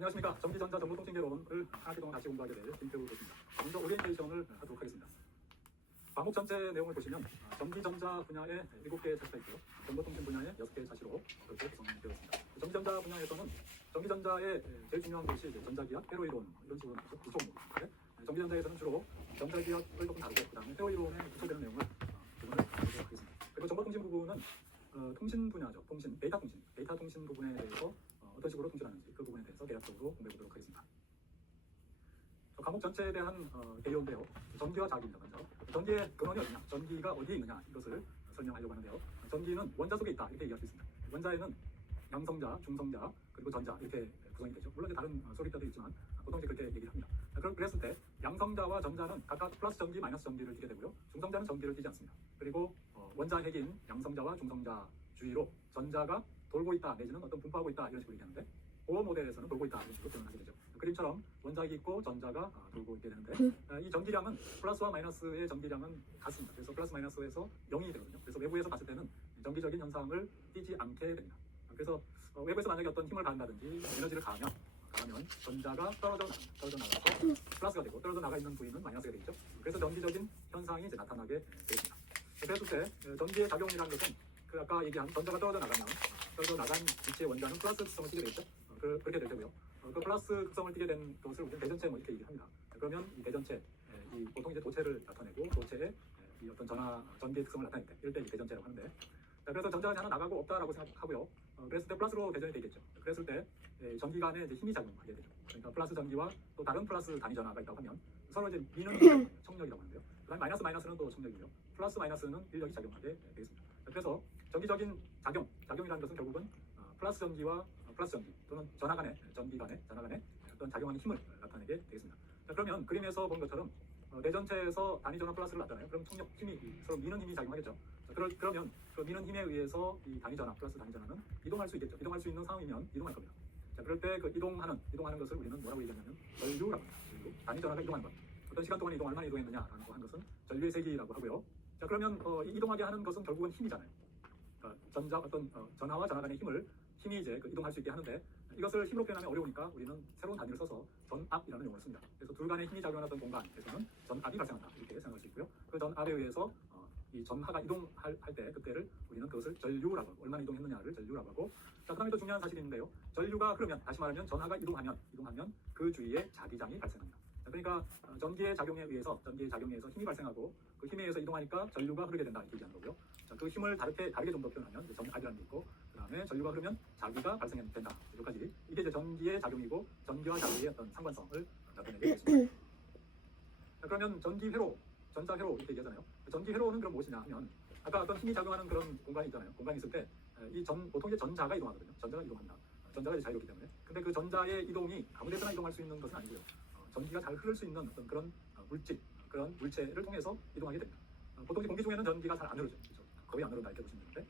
안녕하십니까. 전기전자 정보통신개론을 한 학기 동안 같이 공부하게 될 김태우 교수입니다. 먼저 오리엔테이션을 하도록 하겠습니다. 과목 전체 내용을 보시면 전기전자 분야에 7개의 차시가 있고요. 정보통신 분야에 6개의 차시로 그렇게 구성되어 있습니다. 전기전자 분야에서는 전기전자의 제일 중요한 것이 이제 전자기압, 회로이론 이런 식으로 나오죠. 구조물인데 전기전자에서는 주로 전자기압을 조금 다루고 그 다음에 회로이론에 기초되는 내용을 구분을 하도록 하겠습니다. 그리고 정보통신 부분은 통신 분야죠. 데이터 통신 부분에 대해서 어떤 식으로 통신하는지 그 부분에 대해서 대략적으로 공부해 보도록 하겠습니다. 과목 전체에 대한 개요인데요. 전기와 자기입니다. 먼저 전기의 근원이 어디냐, 전기가 어디에 있느냐 이것을 설명하려고 하는데요. 전기는 원자 속에 있다 이렇게 얘기할 수 있습니다. 원자에는 양성자, 중성자, 그리고 전자 이렇게 구성이 되죠. 물론 이제 다른 소리자도 있지만 보통 이제 그렇게 얘기를 합니다. 그랬을 때 양성자와 전자는 각각 플러스 전기, 마이너스 전기를 띠게 되고요. 중성자는 전기를 띠지 않습니다. 그리고 원자 핵인 양성자와 중성자 주위로 전자가 돌고 있다 내지는 어떤 분포하고 있다 이런 식으로 얘기하는데 보어 모델에서는 돌고 있다 이런 식으로 표현하게 되죠. 그림처럼 원자핵이 있고 전자가 돌고 있게 되는데 이 전기량은 플러스와 마이너스의 전기량은 같습니다. 그래서 플러스 마이너스에서 0이 되거든요. 그래서 외부에서 봤을 때는 전기적인 현상을 띠지 않게 됩니다. 그래서 외부에서 만약에 어떤 힘을 가한다든지 에너지를 가하면 전자가 떨어져 나가서 플러스가 되고 떨어져 나가 있는 부위는 마이너스가 되겠죠. 그래서 전기적인 현상이 이제 나타나게 되겠습니다. 그랬을 때 전기의 작용이라는 것은 그 아까 얘기한 전자가 떨어져 나간 위치의 원자는 플러스 특성을 띠게 되겠죠. 그렇게 될 테고요. 그 플러스 특성을 띠게 된 것을 우리는 대전체 뭐 이렇게 얘기합니다. 그러면 이 대전체, 이 보통 이제 도체를 나타내고 도체의 이 어떤 전기의 특성을 나타낼 때 이럴 때 대전체라고 하는데, 그래서 전자가 하나 나가고 없다라고 생각하고요. 그랬을 때 플러스로 대전이 되겠죠. 그랬을 때 전기 간에 이제 힘이 작용하게 되죠. 그러니까 플러스 전기와 또 다른 플러스 단위 전하가 있다고 하면 서로 이제 미는 청력이라고 하는데요. 그다음에 마이너스는 또 청력이고요. 플러스 마이너스는 인력이 작용하게 되겠습니다. 그래서 전기적인 작용이라는 것은 결국은 플러스 전기와 플러스 전기 또는 전하 간의 어떤 작용하는 힘을 나타내게 되겠습니다. 자, 그러면 그림에서 본 것처럼 대전체에서 단위 전하 플러스를 놨잖아요. 그럼 청력 힘이 서로 미는 힘이 작용하겠죠. 자, 그러면 그 미는 힘에 의해서 이 단위 전하 플러스 단위 전하는 이동할 수 있겠죠. 이동할 수 있는 상황이면 이동할 겁니다. 자, 그럴 때 그 이동하는 것을 우리는 뭐라고 얘기하냐면 전류라고 합니다. 단위 전하가 이동하는 것. 어떤 시간 동안 얼마나 이동했느냐라고 하는 것은 전류의 세기라고 하고요. 자, 그러면 이동하게 하는 것은 결국은 힘이잖아요. 전하와 전하 간의 힘이 이제 이동할 수 있게 하는데, 이것을 힘으로 표현하면 어려우니까 우리는 새로운 단위를 써서 전압이라는 용어를 씁니다. 그래서 둘 간의 힘이 작용하는 공간에서는 전압이 발생한다 이렇게 생각할 수 있고요. 그 전압에 의해서 이 전하가 이동할 때 그때를 우리는 그것을 전류라고, 얼마나 이동했느냐를 전류라고 하고, 자, 그다음에 또 중요한 사실이 있는데요. 전류가 흐르면, 다시 말하면 전하가 이동하면 그 주위에 자기장이 발생합니다. 자, 그러니까 전기의 작용에 의해서 힘이 발생하고 그 힘에 의해서 이동하니까 전류가 흐르게 된다 이렇게 얘기하는 거고요. 자, 그 힘을 다르게 좀 더 표현하면 전압이라는 게 있고, 그다음에 전류가 흐르면 자기가 발생된다. 여기까지 이게 이제 전기의 작용이고 전기와 자기의 어떤 상관성을 나타내게 되겠습니다. 자, 그러면 전자회로 이렇게 얘기하잖아요. 전기 회로는 그럼 무엇이냐 하면, 아까 어떤 힘이 작용하는 그런 공간이 있잖아요. 공간이 있을 때 보통 이제 전자가 이동하거든요. 전자가 이동한다. 전자가 이제 자유롭기 때문에. 근데 그 전자의 이동이 아무데서나 이동할 수 있는 것은 아니고요. 전기가 잘 흐를 수 있는 어떤 그런 그런 물체를 통해서 이동하게 됩니다. 보통 공기 중에는 전기가 잘 안 흐르죠. 그렇죠? 거의 안 흐른다 이렇게 보시면 되는데,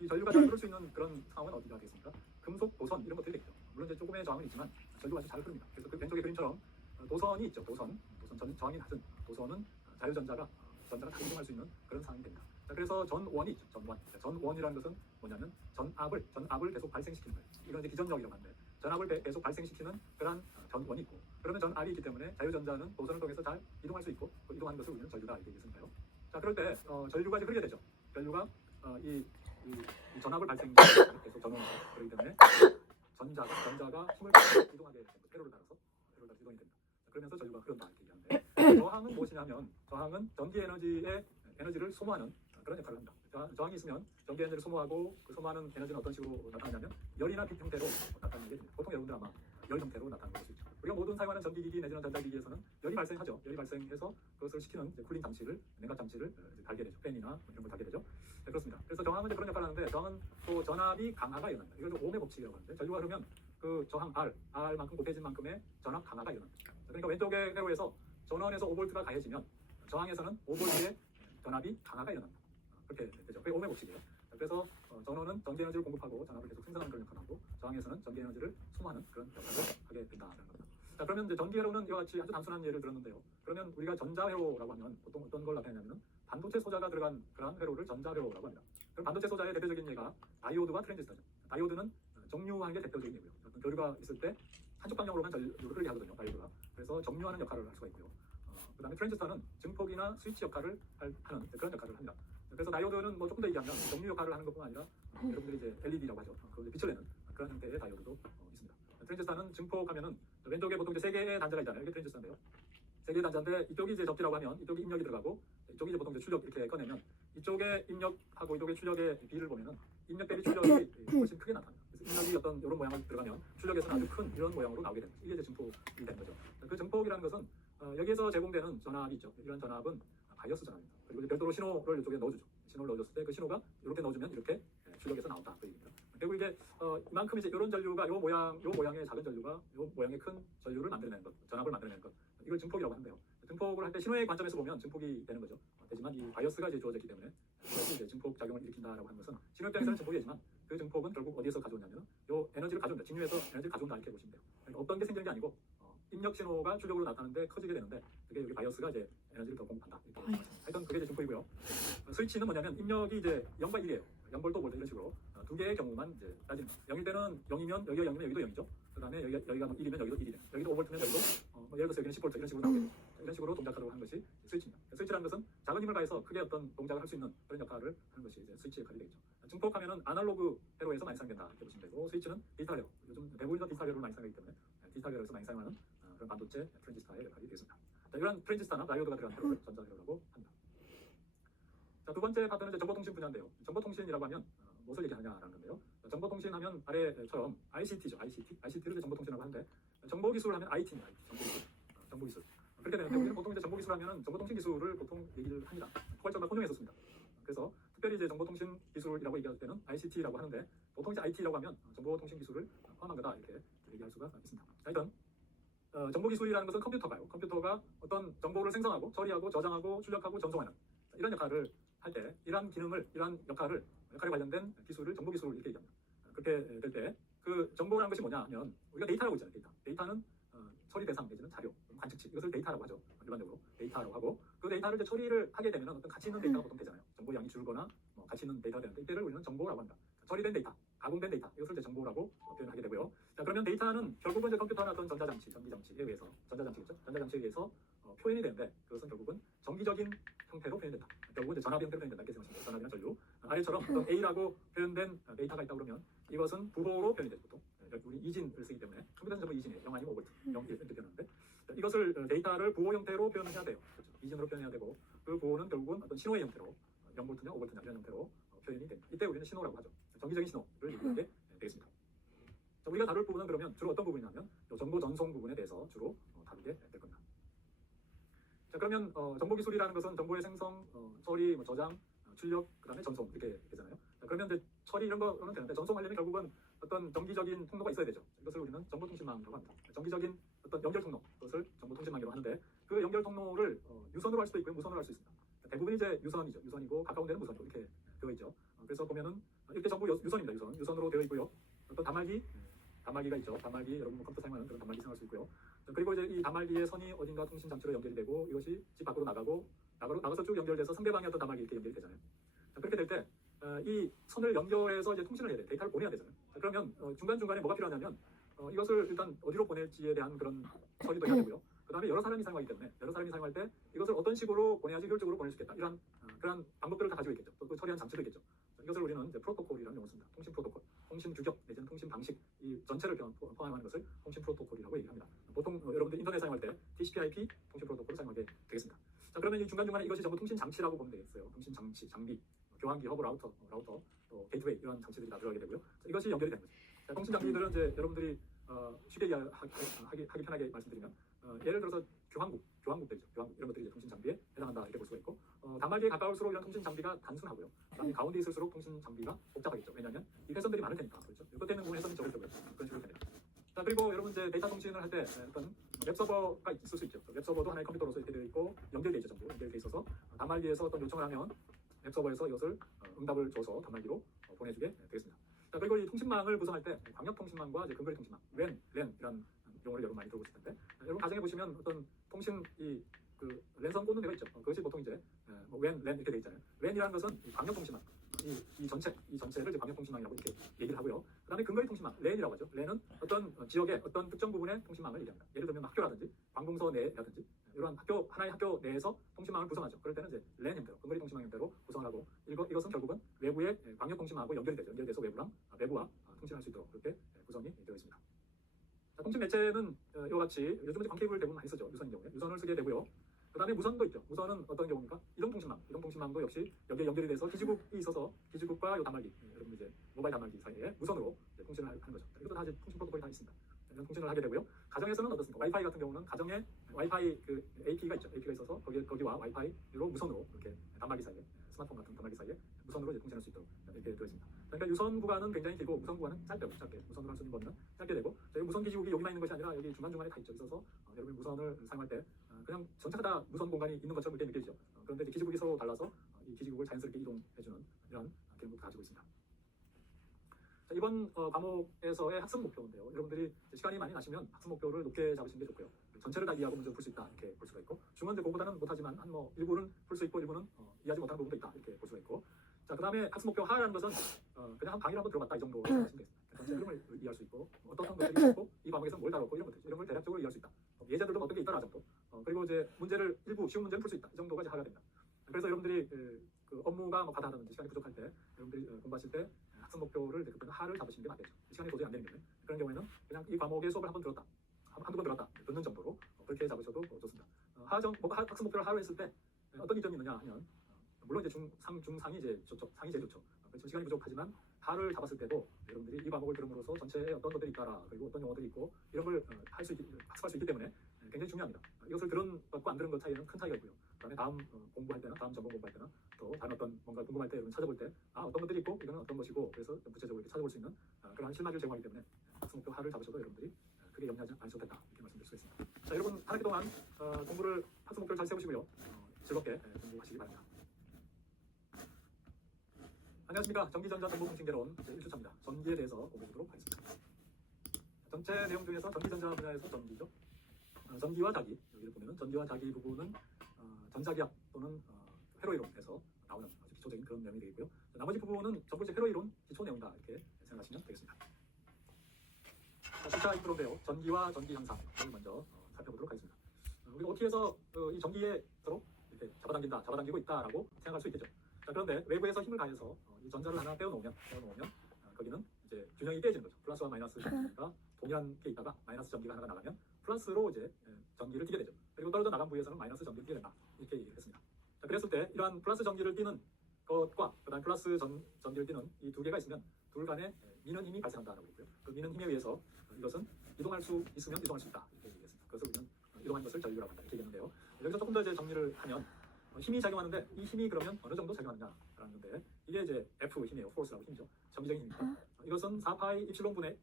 이 전류가 잘 흐를 수 있는 그런 상황은 어디가 되겠습니까? 금속, 도선 이런 것들이 되겠죠. 물론 이제 조금의 저항은 있지만 전류가 아주 잘 흐릅니다. 그래서 그 왼쪽의 그림처럼 도선이 있죠. 도선 저항이 낮은 도선은 전자가 잘 이동할 수 있는 그런 상황이 됩니다. 자, 그래서 전원이 있죠. 전원이라는 것은 뭐냐면 전압을 계속 발생시키는 거예요. 이건 이제 기전력이라고 하는데, 전압을 계속 발생시키는 그런 전원이 있고, 그러면 전압이 있기 때문에 자유전자는 도선을 통해서 잘 이동할 수 있고, 그 이동하는 것을 우리는 전류다 이렇게 얘기했으니까요. 자, 그럴 때 전류가 이제 흐르게 되죠. 전류가 이 전압을 발생시키는 계속 전원이 그렇기 때문에 전자가 힘을 받아서 이동하게 됩니다. 회로를 따라서 이동이 됩니다. 자, 그러면서 전류가 흐른다 이렇게 얘기하는데, 저항은 무엇이냐면 저항은 전기 에너지를 소모하는 그런 역할을 합니다. 저항이 있으면 전기 에너지를 소모하고, 그 소모하는 에너지는 어떤 식으로 나타나냐면 열이나 빛 형태로 나타나게 됩니다. 보통 여러분들 아마 열 형태로 나타나는 걸 수 있죠. 우리가 모든 사용하는 전기기기 내지는 전자기기에서는 열이 발생하죠. 열이 발생해서 그것을 식히는 쿨링 장치를, 냉각 장치를 달게 되죠. 팬이나 이런 걸 달게 되죠. 네, 그렇습니다. 그래서 저항은 그런 역할을 하는데, 저항은 또 전압이 강하가 일어납니다. 이걸 옴의 법칙이라고 하는데, 전류가 흐르면 그 저항 R만큼 곱해진 만큼의 전압 강하가 일어납니다. 그러니까 왼쪽의 회로에서 전원에서 5V가 가해지면 저항에서는 5V의 전압이 강하가 일어납니다. 그렇게 되죠. 그게 옴의 법칙이에요. 그래서 전원은 전기 에너지를 공급하고 전압을 계속 생산하는 그런 역할을 하고, 저항에서는 전기 에너지를 소모하는 그런 역할을 하게 된다는 겁니다. 자, 그러면 이제 전기 회로는 이와 같이 아주 단순한 예를 들었는데요. 그러면 우리가 전자회로라고 하면 보통 어떤 걸 나타내냐면, 반도체 소자가 들어간 그런 회로를 전자회로라고 합니다. 그럼 반도체 소자의 대표적인 예가 다이오드와 트랜지스터죠. 다이오드는 정류하는 게 대표적인 예고요. 어떤 교류가 있을 때 한쪽 방향으로만 전류를 흐르게 하거든요. 다이오드가. 그래서 점유하는 역할을 할 수가 있고요. 그다음에 트랜지스터는 증폭이나 스위치 역할을 하는 그런 역할을 합니다. 그래서 다이오드는 뭐 조금 더 얘기하면 점유 역할을 하는 것뿐만 아니라 여러분들이 이제 LED라고 하죠. 그 빛을 내는 그런 형태의 다이오드도 있습니다. 트랜지스터는 증폭하면은 왼쪽에 보통 이제 세 개의 단자가 있잖아요. 이게 트랜지스터인데요. 세 개의 단자인데 이쪽이 이제 접지라고 하면 이쪽이 입력이 들어가고 이쪽이 이제 보통 이제 출력 이렇게 꺼내면 이쪽에 입력하고 이쪽에 출력의 비를 보면은 입력 대비 출력이 훨씬 크게 나타납니다. 그래서 입력이 어떤 이런 모양을 들어가면 출력에서는 아주 큰 이런 모양으로 나오게 됩니다. 이게 이제 증폭이 되는 거죠. 그 증폭이라는 것은 여기에서 제공되는 전압이 있죠. 이런 전압은 바이어스 전압입니다. 그리고 별도로 신호를 이쪽에 넣어주죠. 신호를 넣어줬을 때 그 신호가 이렇게 넣어주면 이렇게 출력에서 나온다. 그 얘기입니다. 결국 이게 이만큼 이제 이런 전류가 요 모양의 작은 전류가 요 모양의 큰 전류를 만들어내는 것, 전압을 만들어내는 것, 이걸 증폭이라고 하는데요. 증폭을 할 때 신호의 관점에서 보면 증폭이 되는 거죠. 되지만 이 바이어스가 이제 주어졌기 때문에 이것이 이제 증폭 작용을 일으킨다라고 하는 것은 신호 입장에서는 증폭이지만 그 증폭은 결국 어디에서 가져오냐면 요 에너지를 가져온다. 직류에서 에너지를 가져온다 이렇게 보시면 돼요. 그러니까 어떤 게 생기는 게 아니고 입력 신호가 출력으로 나타나는데 커지게 되는데 그게 여기 바이어스가 이제 에너지를 더 공급한다. 하여튼 그게 이제 증폭이고요. 스위치는 뭐냐면 입력이 이제 0과 1이에요. 0볼트, 5볼트 이런 식으로 두 개의 경우만 이제 따지는 거예요. 0일 때는 0이면 여기가 0이면 여기도 0이죠. 그 다음에 여기가 1이면 여기도 1이네. 여기도 5볼트면 여기도 예를 들어서 여기는 10볼트 이런 식으로 나오겠죠. 이런 식으로 동작하도록 하는 것이 스위치입니다. 스위치라는 것은 작은 힘을 가해서 크게 어떤 동작을 할 수 있는 그런 역할을 하는 것이 이제 스위치 역할이 되겠죠. 증폭하면은 아날로그 회로에서 많이 사용된다 이렇게 보시면 되고 스위치는 디지털 회로, 요즘 대부분 디지털 회로를 많이 사용하기 때문에 디지털 회로에서 많이 사용하는 그런 반도체 트랜지스터의 역할이 되겠습니다. 자, 이런 트랜지스터나 다이오드가 들어간 회로를 전자회로라고 합니다. 자, 두 번째 파트는 이제 정보통신 분야인데요. 정보통신이라고 하면 무엇을 얘기하느냐라는 건데요. 정보통신하면 아래처럼 ICT죠. ICT를 이제 정보통신이라고 하는데 정보기술 하면 IT입니다. 정보기술. 그렇게 되는데 우리는 보통 이제 정보기술 하면은 정보통신 기술을 보통 얘기를 합니다. 포괄적으로 혼용했었습니다. 그래서 특별히 이제 정보통신 기술이라고 얘기할 때는 ICT라고 하는데 보통 이제 IT라고 하면 정보통신 기술을 포함한 거다 이렇게 얘기할 수가 있습니다. 자, 일단 정보기술이라는 것은 컴퓨터가요. 컴퓨터가 어떤 정보를 생성하고 처리하고 저장하고 출력하고 전송하는 이런 역할을 할 때 이러한 기능을 이러한 역할에 관련된 기술을 정보기술 이렇게 얘기합니다. 그렇게 될 때 그 정보라는 것이 뭐냐 하면 우리가 데이터라고 있잖아요. 데이터는 처리 대상 내지는 자료, 관측치 이것을 데이터라고 하죠. 일반적으로 데이터라고 하고 그 데이터를 이제 처리를 하게 되면 어떤 가치 있는 데이터가 보통 되잖아요. 정보 양이 줄거나 가치 있는 데이터가 되는데 이때를 우리는 정보라고 합니다. 처리된 데이터, 가공된 데이터 이것을 이제 정보라고 표현하게 되고요. 자, 그러면 데이터는 결국은 이제 컴퓨터나 어떤 전자장치, 전기장치에 의해서 전자장치겠죠. 전자장치에 의해서 표현이 되는데 그것은 결국은 정기적인 형태로 표현된다. 결국은 이제 전압 형태로 표현된다. 이렇게 생각하시면 돼요. 전압이나 전류. 아래처럼 어떤 A라고 표현된 데이터가 있다 그러면 이것은 부호로 표현이 되죠. 보통 우리 이진을 쓰기 때문에 컴퓨터는 전부 이진이에요. 0 아니면 5볼트, 0, 1 이렇게 표현하는데 이것을 데이터를 부호 형태로 표현해야 돼요. 그렇죠? 이진으로 표현해야 되고 그 부호는 결국은 어떤 신호의 형태로 0볼트냐 5볼트냐 이런 형태로 표현이 됩니다. 이때 우리는 신호라고 하죠. 정기적인 신호를 얘기하게 되겠습니다. 자, 우리가 다룰 부분은 그러면 주로 어떤 부분이냐면 정보 전송 부분에 대해서 주로 다루게 될 겁니다. 자, 그러면 정보기술이라는 것은 정보의 생성, 처리, 저장, 출력, 그 다음에 전송 이렇게 되잖아요. 자, 그러면 이제 처리 이런 거는 되는데 전송하려면 결국은 어떤 정기적인 통로가 있어야 되죠. 이것을 우리는 정보통신망이라고 합니다. 정기적인 어떤 연결 통로, 그것을 정보통신망이라고 하는데 그 연결 통로를 유선으로 할 수도 있고요, 무선으로 할 수 있습니다. 대부분이 이제 유선이죠. 유선이고 가까운 데는 무선이고 이렇게 되어 있죠. 그래서 보면은 이렇게 전부 유선입니다. 유선으로 되어 있고요. 어떤 단말기가 있죠. 단말기 여러분 컴퓨터 사용하는 그런 단말기 사용할 수 있고요. 그리고 이제 이 단말기의 선이 어딘가 통신 장치로 연결이 되고 이것이 집 밖으로 나가서 쭉 연결돼서 상대방의 어떤 단말기 이렇게 연결이 되잖아요. 자, 그렇게 될 때 이 선을 연결해서 이제 통신을 해야 돼. 데이터를 보내야 되잖아요. 자, 그러면 중간중간에 뭐가 필요하냐면 이것을 일단 어디로 보낼지에 대한 그런 처리도 해야 되고요. 그 다음에 여러 사람이 사용하기 때문에 여러 사람이 사용할 때 이것을 어떤 식으로 보내야지 효율적으로 보낼 수 있겠다. 이런 그런 방법들을 다 가지고 있겠죠. 또 그 처리한 장치도 있겠죠. 자, 이것을 우리는 이제 프로토콜이라는 용어를 씁니다. 통신 프로토콜, 통신 규격 내지는 통신 방식 이 전체를 포함하는 것을 통신 프로토콜이라고 얘기합니다. 보통 여러분들 인터넷 사용할 때 TCP/IP 통신 프로토콜을 사용하게 되겠습니다. 자, 그러면 이 중간중간에 이것이 전부 통신 장치라고 보면 되겠어요. 통신 장치, 장비, 교환기, 허브, 라우터, 또 게이트웨이 이런 장치들이 다 들어가게 되고요. 자, 이것이 연결이 되는 거죠. 자, 통신 장비들은 이제 여러분들이 쉽게 하기 편하게 말씀드리면 예를 들어서 교환국들이죠. 교환국 이런 것들이 이제 통신 장비에 해당한다 이렇게 볼 수가 있고 단말기에 가까울수록 이런 통신 장비가 단순하고요. 그다음에 가운데 있을수록 통신 장비가 복잡하겠죠. 왜냐하면 이 회선들이 많을 테니까 그렇죠. 끝에 있는 부분에 회선이 적을 거고요. 그런 식으로 됩니다. 자, 그리고 여러분 이제 데이터 통신을 할 때 어떤 웹서버가 있을 수 있죠. 웹서버도 하나의 컴퓨터로서 이렇게 되어 있고 연결돼 있죠. 전부 연결돼 있어서 단말기에서 어떤 요청을 하면 웹서버에서 이것을 응답을 줘서 단말기로 보내주게 되겠습니다. 자, 그리고 이 통신망을 구성할 때 광역통신망과 이제 근거리 통신망, 랜 이런 용어를 여러분 많이 들어보실 텐데 여러분 가정해 보시면 어떤 통신 그 랜선 꽂는 데가 있죠. 그것이 보통 이제 랜 이렇게 돼 있잖아요. 랜이라는 것은 광역통신망, 이 전체를 이제 광역통신망이라고 이렇게 얘기를 하고요. 그다음에 근거리 통신망, 랜이라고 하죠. 랜은 어떤 지역의 어떤 특정 부분의 통신망을 얘기합니다. 예를 들면 학교라든지 관공서 내라든지 이런 하나의 학교 내에서 통신망을 구성하죠. 그럴 때는 이제 랜 형태로, 근거리 통신망 형태로 구성을 하고 이것은 결국은 외부의 광역통신망하고 연결돼서 외부와 통신할 수 있도록 그렇게 구성이 되어 있습니다. 자, 통신 매체는 이와 같이 요즘은 광케이블 대부분 많이 쓰죠. 유선인 경우에 유선을 쓰게 되고요. 그 다음에 무선도 있죠. 무선은 어떤 경우입니까? 이동통신망도 역시 여기에 연결이 돼서 기지국이 있어서 기지국과 요 단말기, 여러분 이제 모바일 단말기 사이에 무선으로 이제 통신을 하는 거죠. 이것도 다 이제 통신 프로토콜이 다 있습니다. 이런 통신을 하게 되고요. 가정에서는 어떻습니까? 와이파이 같은 경우는 가정에 와이파이 그 AP가 있죠. AP가 있어서 거기와 와이파이로 무선으로 이렇게 단말기 사이에 스마트폰 같은 단말기 사이에 무선으로 이제 통신할 수 있도록 이렇게 되어 있습니다. 그러니까 유선 구간은 굉장히 길고 무선 구간은 짧게 무선으로 할 수 있는 범위는 짧게 되고 저희 무선 기지국이 여기만 있는 것이 아니라 여기 중간중간에 다 있어서 여러분이 무선을 사용할 때 그냥 전체가 다 무선 공간이 있는 것처럼 그렇게 느껴지죠. 그런데 이제 기지국이 서로 달라서 이 기지국을 자연스럽게 이동해주는 이런 기능도 가지고 있습니다. 자, 이번 과목에서의 학습 목표인데요. 여러분들이 시간이 많이 나시면 학습 목표를 높게 잡으시는 게 좋고요. 전체를 다 이해하고 문제를 풀 수 있다 이렇게 볼 수가 있고 중은 그거보다는 못하지만 한 일부는 풀 수 있고 일부는 이해하지 못하는 부분도 있다 이렇게 볼 수가 있고 자, 그 다음에 학습 목표 하라는 것은 그냥 한 강의를 한번 들어봤다 이 정도로 생각하시면 되겠습니다. 전체 흐름을 이해할 수 있고 어떤 것들이 있고 이 과목에서 뭘 다뤘고 이런 걸 대략적으로 이해할 수 있다. 예제들도 어떤 게 있다라 정도. 그리고 이제 문제를 일부 쉬운 문제를 풀 수 있다. 이 정도가 이제 하가 됩니다. 그래서 여러분들이 그 업무가 과다하다든지 시간이 부족할 때 여러분들이 공부하실 때 학습 목표를 급한 하를 잡으시는 게 맞겠죠. 시간이 도저히 안 되는 경우에 그런 경우에는 그냥 이 과목의 수업을 한두 번 들었다 듣는 정도로 그렇게 잡으셔도 좋습니다. 학습 목표를 하루 했을 때 어떤 이점이 있느냐 하면 물론 이제 중상이 이제 좋죠. 상이 제일 좋죠. 그래서 시간이 부족하지만 하를 잡았을 때도 여러분들이 이 과목을 들음으로써 전체에 어떤 것들이 있다라 그리고 어떤 용어들이 있고 이런 걸 학습할 수 있기 때문에 굉장히 중요합니다. 이것을 들은 것과 안 들은 것 차이는 큰 차이가 있고요. 그다음에 다음 공부할 때나 다음 전공 공부할 때나 또 다른 어떤 뭔가 궁금할 때 여러분 찾아볼 때 어떤 것들이 있고 이거는 어떤 것이고 그래서 구체적으로 이렇게 찾아볼 수 있는 그러한 실마리를 제공하기 때문에 학습 목표 하를 잡으셔도 여러분들이 크게 염려하지 않으셔도 된다 이렇게 말씀드릴 수 있습니다. 자, 여러분 한 학기 동안 학습 목표를 잘 세우시고요. 즐겁게 공부하시기 바랍니다. 안녕하십니까. 전기전자 정보통신개론 제1주차입니다. 전기에 대해서 공부해보도록 하겠습니다. 전체 내용 중에서 전기전자 분야에서 전기죠. 전기와 자기, 여기를 보면 전기와 자기 부분은 전자기학 또는 회로이론에서 나오는 아주 기초적인 그런 내용이 되겠고요. 나머지 부분은 전부 이제 회로이론 기초 내용이다 이렇게 생각하시면 되겠습니다. 자, 1차 인트로인데요. 전기와 전기 현상을 먼저 살펴보도록 하겠습니다. 우리가 어떻게 해서 이 전기에 서로 이렇게 잡아당기고 있다라고 생각할 수 있겠죠. 자, 그런데 외부에서 힘을 가해서 이 전자를 하나 떼어놓으면 거기는 이제 균형이 깨지는 거죠. 플러스와 마이너스 전기가 동일한 게 있다가 마이너스 전기가 하나가 나가면 플러스로 이제 전기를 띠게 되죠. 그리고 떨어져 나간 부위에서는 마이너스 전기를 띠게 된다. 이렇게 얘기를 했습니다. 자, 그랬을 때 이러한 플러스 전기를 띠는 것과 그다음 플러스 전기를 띠는 이 두 개가 있으면 둘 간에 미는 힘이 발생한다라고 했고요. 그 미는 힘에 의해서 이것은 이동할 수 있으면 이동할 수 있다. 이렇게 얘기했습니다. 그래서 우리는 이동하는 것을 전류라고 한다. 이렇게 얘기했는데요. 여기서 조금 더 이제 정리를 하면 힘이 작용하는데 이 힘이 그러면 어느 정도 작용하느냐라는 건데 이게 이제 F 힘이에요. 포스라고 힘이죠. 정기적인 힘입니다. 이것은 4파이 입실론 분의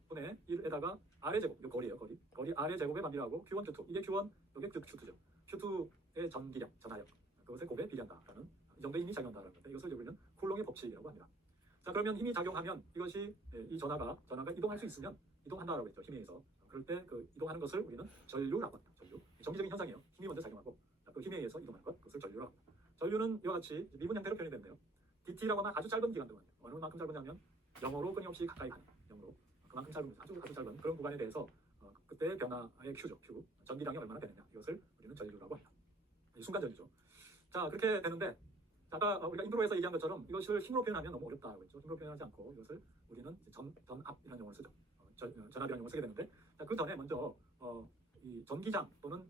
1에다가 R의 제곱, 이거 거리예요. 거리 R의 제곱에 반비례하고 Q1, Q2 이게 Q1, 이게 Q2죠. Q2의 전기력, 전하력 그것의 곱에 비례한다라는 이 정도의 힘이 작용한다는 건데 이것을 우리는 쿨롱의 법칙이라고 합니다. 자, 그러면 힘이 작용하면 이것이 이 전하가 이동할 수 있으면 이동한다라고 했죠. 힘에 의해서. 그럴 때 그 이동하는 것을 우리는 전류라고 합니다. 전류. 정기적인 현상이에요. 힘이 먼저 작용하고 그 힘에 의해서 이동하는 것, 그것을 전류라고 합니다. 전류는 이와 같이 미분 형태로 표현이 되는데요. DT라고 하면 아주 짧은 기간 동안 어느 만큼 짧으냐면 0으로 끊임없이 가까이 가는 0으로 그만큼 짧은 아주 짧은 그런 구간에 대해서 그때의 변화의 Q죠. Q. 전기량이 얼마나 되느냐 이것을 우리는 전류라고 합니다. 순간 전류죠. 자, 그렇게 되는데 아까 우리가 인트로에서 얘기한 것처럼 이것을 힘으로 표현하면 너무 어렵다고 했죠. 힘으로 표현하지 않고 이것을 우리는 전압이라는 용어를 쓰죠. 전압이라는 용어를 쓰게 되는데 자, 그 전에 먼저 이 전기장 또는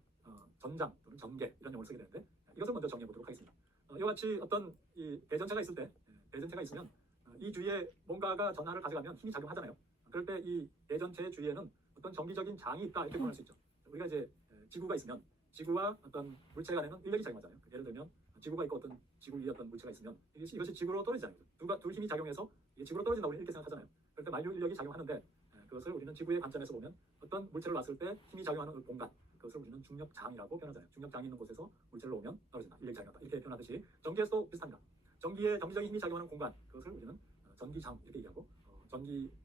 전장 또는 전개 이런 용어를 쓰게 되는데 이것을 먼저 정리해 보도록 하겠습니다. 이와 같이 어떤 이 대전체가 있을 때 대전체가 있으면 이 주위에 뭔가가 전하를 가져가면 힘이 작용하잖아요. 그럴 때 이 대전체의 주위에는 어떤 정기적인 장이 있다 이렇게 표현할 수 있죠. 우리가 이제 지구가 있으면 지구와 어떤 물체 간에는 인력이 작용하잖아요. 예를 들면 지구가 있고 어떤 지구 위에 어떤 물체가 있으면 이것이 지구로 떨어지잖아요. 둘 힘이 작용해서 이게 지구로 떨어진다고 우리는 이렇게 생각하잖아요. 그럴 때 만류 인력이 작용하는데 그것을 우리는 지구의 관점에서 보면 어떤 물체를 놨을 때 힘이 작용하는 공간 그것을 우리는 중력장이라고 표현하잖아요. 중력장이 있는 곳에서 물체를 놓으면 떨어진다. 인력이 작용한다. 이렇게 표현하듯이 전기에서도 비슷합니다. 전기에 정기적인 힘이 작용하는 공간 그것을 우리는 전기장 이렇게 얘기하고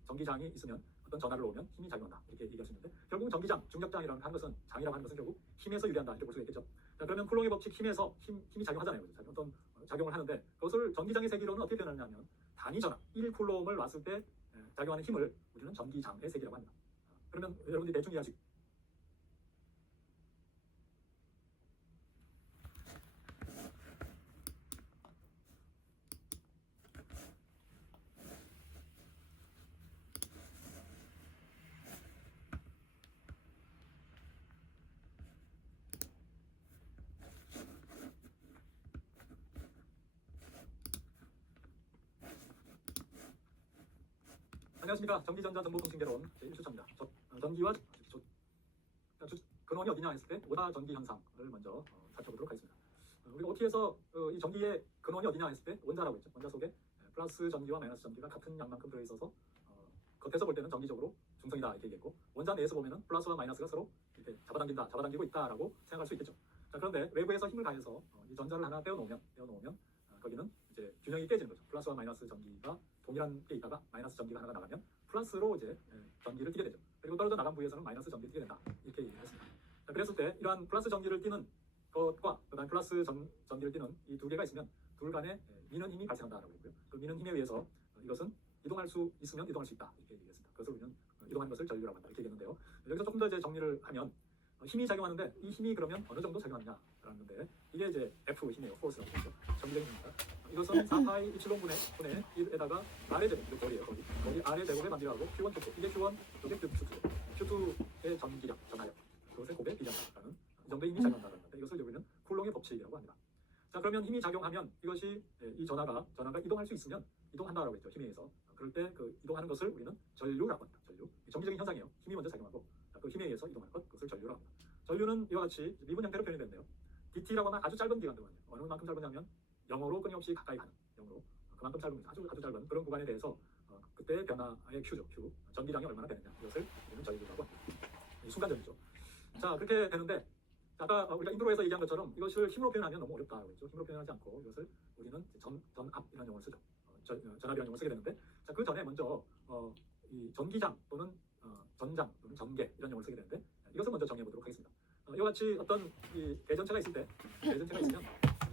전기장이 있으면 어떤 전하를 놓으면 힘이 작용한다. 이렇게 얘기할 수 있는데 결국은 전기장, 중력장이라고 하는 것은 장이라고 하는 것은 결국 힘에서 유리한다. 이렇게 볼 수가 있겠죠. 자, 그러면 쿨롱의 법칙 힘에서 힘이 작용하잖아요. 어떤 작용을 하는데 그것을 전기장의 세기로는 어떻게 표현하냐면 단위 전압 1쿨롬을 놨을 때 작용하는 힘을 우리는 전기장의 세기라고 합니다. 그러면 여러분들이 대충 이해하시. 안녕하십니까. 전기전자정보통신개론 제1주차입니다. 전기와 근원이 어디냐 했을 때 오다 전기 현상을 먼저 살펴보도록 하겠습니다. 우리가 어떻게 해서 이 전기의 근원이 어디냐 했을 때 원자라고 했죠. 원자 속에 플러스 전기와 마이너스 전기가 같은 양만큼 들어있어서 겉에서 볼 때는 전기적으로 중성이다 이렇게 얘기했고, 원자 내에서 보면은 플러스와 마이너스가 서로 이렇게 잡아당기고 있다라고 생각할 수 있겠죠. 자, 그런데 외부에서 힘을 가해서 이 전자를 하나 떼어놓으면 거기는 이제 균형이 깨지는 거죠. 플러스와 마이너스 전기가 동일한 게 있다가 마이너스 전기가 하나가 나가면 플러스로 이제 전기를 띠게 되죠. 그리고 떨어져 나간 부위에서는 마이너스 전기를 띠게 된다 이렇게 얘기했습니다. 자, 그랬을 때 이러한 플러스 전기를 띠는 것과 그다음 플러스 전기를 띠는 이 두 개가 있으면 둘 간에 미는 힘이 발생한다라고 했고요. 그 미는 힘에 의해서 이것은 이동할 수 있으면 이동할 수 있다 이렇게 얘기했습니다. 그것을 우리는 이동하는 것을 전류라고 한다 이렇게 얘기했는데요. 여기서 조금 더 이제 정리를 하면 힘이 작용하는데 이 힘이 그러면 어느 정도 작용하느냐라는 건데, 이게 이제 F 힘이에요. 포스라고 하죠. 전기적인 힘입니다. 이것은 4파이 이플론분의 1에다가 R의 제곱, 거리예요. 거리 R의 제곱에 만들어가고 Q1, Q2, 이게 Q1, 이게 Q2, Q2의 전기량, 전하력, 그것의 곱에 비례한다라는 이 정도의 힘이 작용한다는 건데, 이것을 우리는 쿨롱의 법칙이라고 합니다. 자, 그러면 힘이 작용하면 이것이 이 전하가 이동할 수 있으면 이동한다라고 했죠. 힘에 의해서. 그럴 때 그 이동하는 것을 우리는 전류라고 합니다. 전류. 전기적인 현상이에요. 힘이 먼저 작용하고 그 힘에 의해서 이동하는 것, 그것을 전류라고 합니다. 전류는 이와 같이 미분 형태로 표현이 되는데요. DT라고 하면 아주 짧은 기간 동안이에요. 어느 만큼 짧으냐면 0으로 끊임없이 가까이 가는 0으로 그만큼 짧은 아주 짧은 그런 구간에 대해서 그때 변화의 Q죠. Q. 전기량이 얼마나 되느냐, 이것을 우리는 전류라고 합니다. 순간전이죠. 자, 그렇게 되는데 아까 우리가 인트로에서 얘기한 것처럼 이것을 힘으로 표현하면 너무 어렵다고 했죠. 힘으로 표현하지 않고 이것을 우리는 전압이라는 용어를 쓰죠. 전압이라는 용어를 쓰게 되는데, 자, 그 전에 먼저 이 전기장 또는 전장 또는 전개 이런 용어를 쓰게 되는데, 이것을 먼저 정리해 보도록 하겠습니다. 이와 같이 어떤 이 대전체가 있을 때, 대전체가 있으면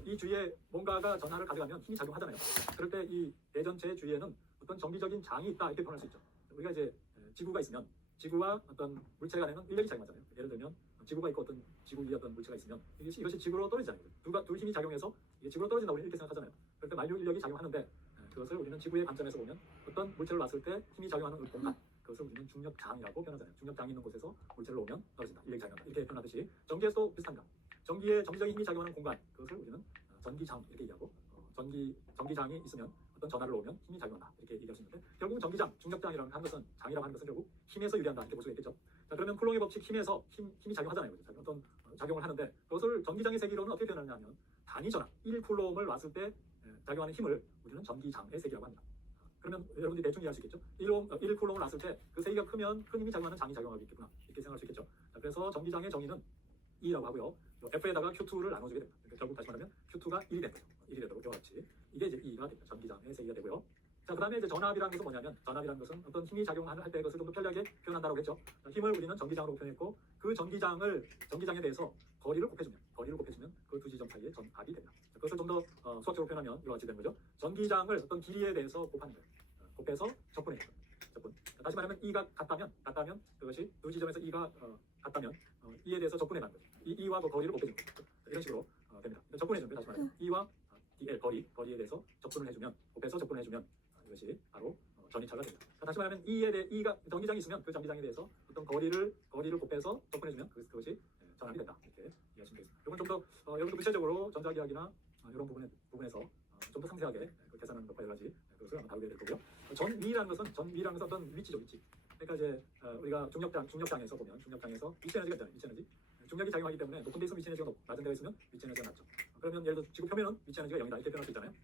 이 주위에 뭔가가 전하를 가져가면 힘이 작용하잖아요. 그럴 때 이 대전체 주위에는 어떤 정기적인 장이 있다 이렇게 표현할 수 있죠. 우리가 이제 지구가 있으면 지구와 어떤 물체 간에는 인력이 작용하잖아요. 예를 들면 지구가 있고 어떤 지구 위에 어떤 물체가 있으면 이것이 지구로 떨어지잖아요. 둘 힘이 작용해서 이게 지구로 떨어진다고 우리는 이렇게 생각하잖아요. 그럴 때 만류 인력이 작용하는데, 그것을 우리는 지구의 관점에서 보면 어떤 물체를 놨을 때 힘이 작용하는 공간, 그것을 우리는 중력장이라고 표현하잖아요. 중력장이 있는 곳에서 물체를 놓으면 떨어진다, 인력이 작용한다 이렇게 표현하듯이 전기에서도 비슷합니다. 전기에 정기적인 힘이 작용하는 공간, 그것을 우리는 전기장 이렇게 얘기하고, 전기장이 있으면 어떤 전하를 놓으면 힘이 작용한다 이렇게 얘기할 수 있는데, 결국 전기장, 중력장이라고 하는 것은 결국 힘에서 유리한다 이렇게 볼 수가 있겠죠. 자, 그러면 쿨롱의 법칙 힘에서 힘이 작용하잖아요. 어떤 작용을 하는데, 그것을 전기장의 세기로는 어떻게 표현하느냐 하면 단위 전압 1쿨롬을 놨을 때 작용하는 힘을 우리는 전기장의 세기라고 합니다. 그러면 여러분들이 대충 이해할 수 있겠죠. 1쿨롬을 놨을 때 그 세기가 크면 큰 힘이 작용하는 장이 작용하고 있겠구나 이렇게 생각할 수 있겠죠. 자, 그래서 전기장의 정의는 E라고 하고요. F에다가 Q2를 나눠주게 됩니다. 그러니까 결국 다시 말하면 Q2가 1이 된다. 1이 되도록 이와 같이 이게 이제 E가 됩니다. 전기장의 세기가 되고요. 자, 그 다음에 이제 전압이라는 것은 뭐냐면, 전압이라는 것은 어떤 힘이 작용할 때 그것을 좀 더 편리하게 표현한다고 했죠. 자, 힘을 우리는 전기장으로 표현했고, 그 전기장에 대해서 거리를 곱해주면 그 두 지점 사이에 전압이 됩니다. 자, 그것을 좀 더 수학적으로 표현하면 이와 같이 되는 거죠. 전기장을 어떤 길이에 대해서 곱하는 거예요. 곱해서 적분해 줍니다. 적분. 자, 다시 말하면 E가 같다면 그것이 두 지점에서 E가 같다면 E에 대해서 적분해 가는 거죠. E와 그 거리를 곱해주는 거죠. 자, 이런 식으로 됩니다. 적분해 주면 다시 말하면 E와 DL 거리에 대해서 적분을 해주면, 곱해서 적분을 해주면 이것이 바로 전이차가 됩니다. 자, 다시 말하면 E가 전기장이 있으면 그 전기장에 대해서 어떤 거리를 곱해서 적분해주면 그것이 전압이 된다 이렇게 이해하시면 되겠습니다. 이건 좀 더 여러분도 구체적으로 전자기학이나 이런 부분에서 좀 더 상세하게 계산하는 것과 여러 가지 그것을 아마 다루게 될 거고요. 전위라는 것은 어떤 위치죠, 위치. 그러니까 이제 우리가 중력장에서 보면 중력장에서 위치 에너지가 있잖아요. 위치 에너지. 중력이 작용하기 때문에 높은 데 있으면 위치 에너지가 높고 낮은 데 있으면 위치 에너지가 낮죠. 그러면 예를 들어 지구 표면은 위치 에너지가 0이다 이렇게 표현할 수 있잖아요.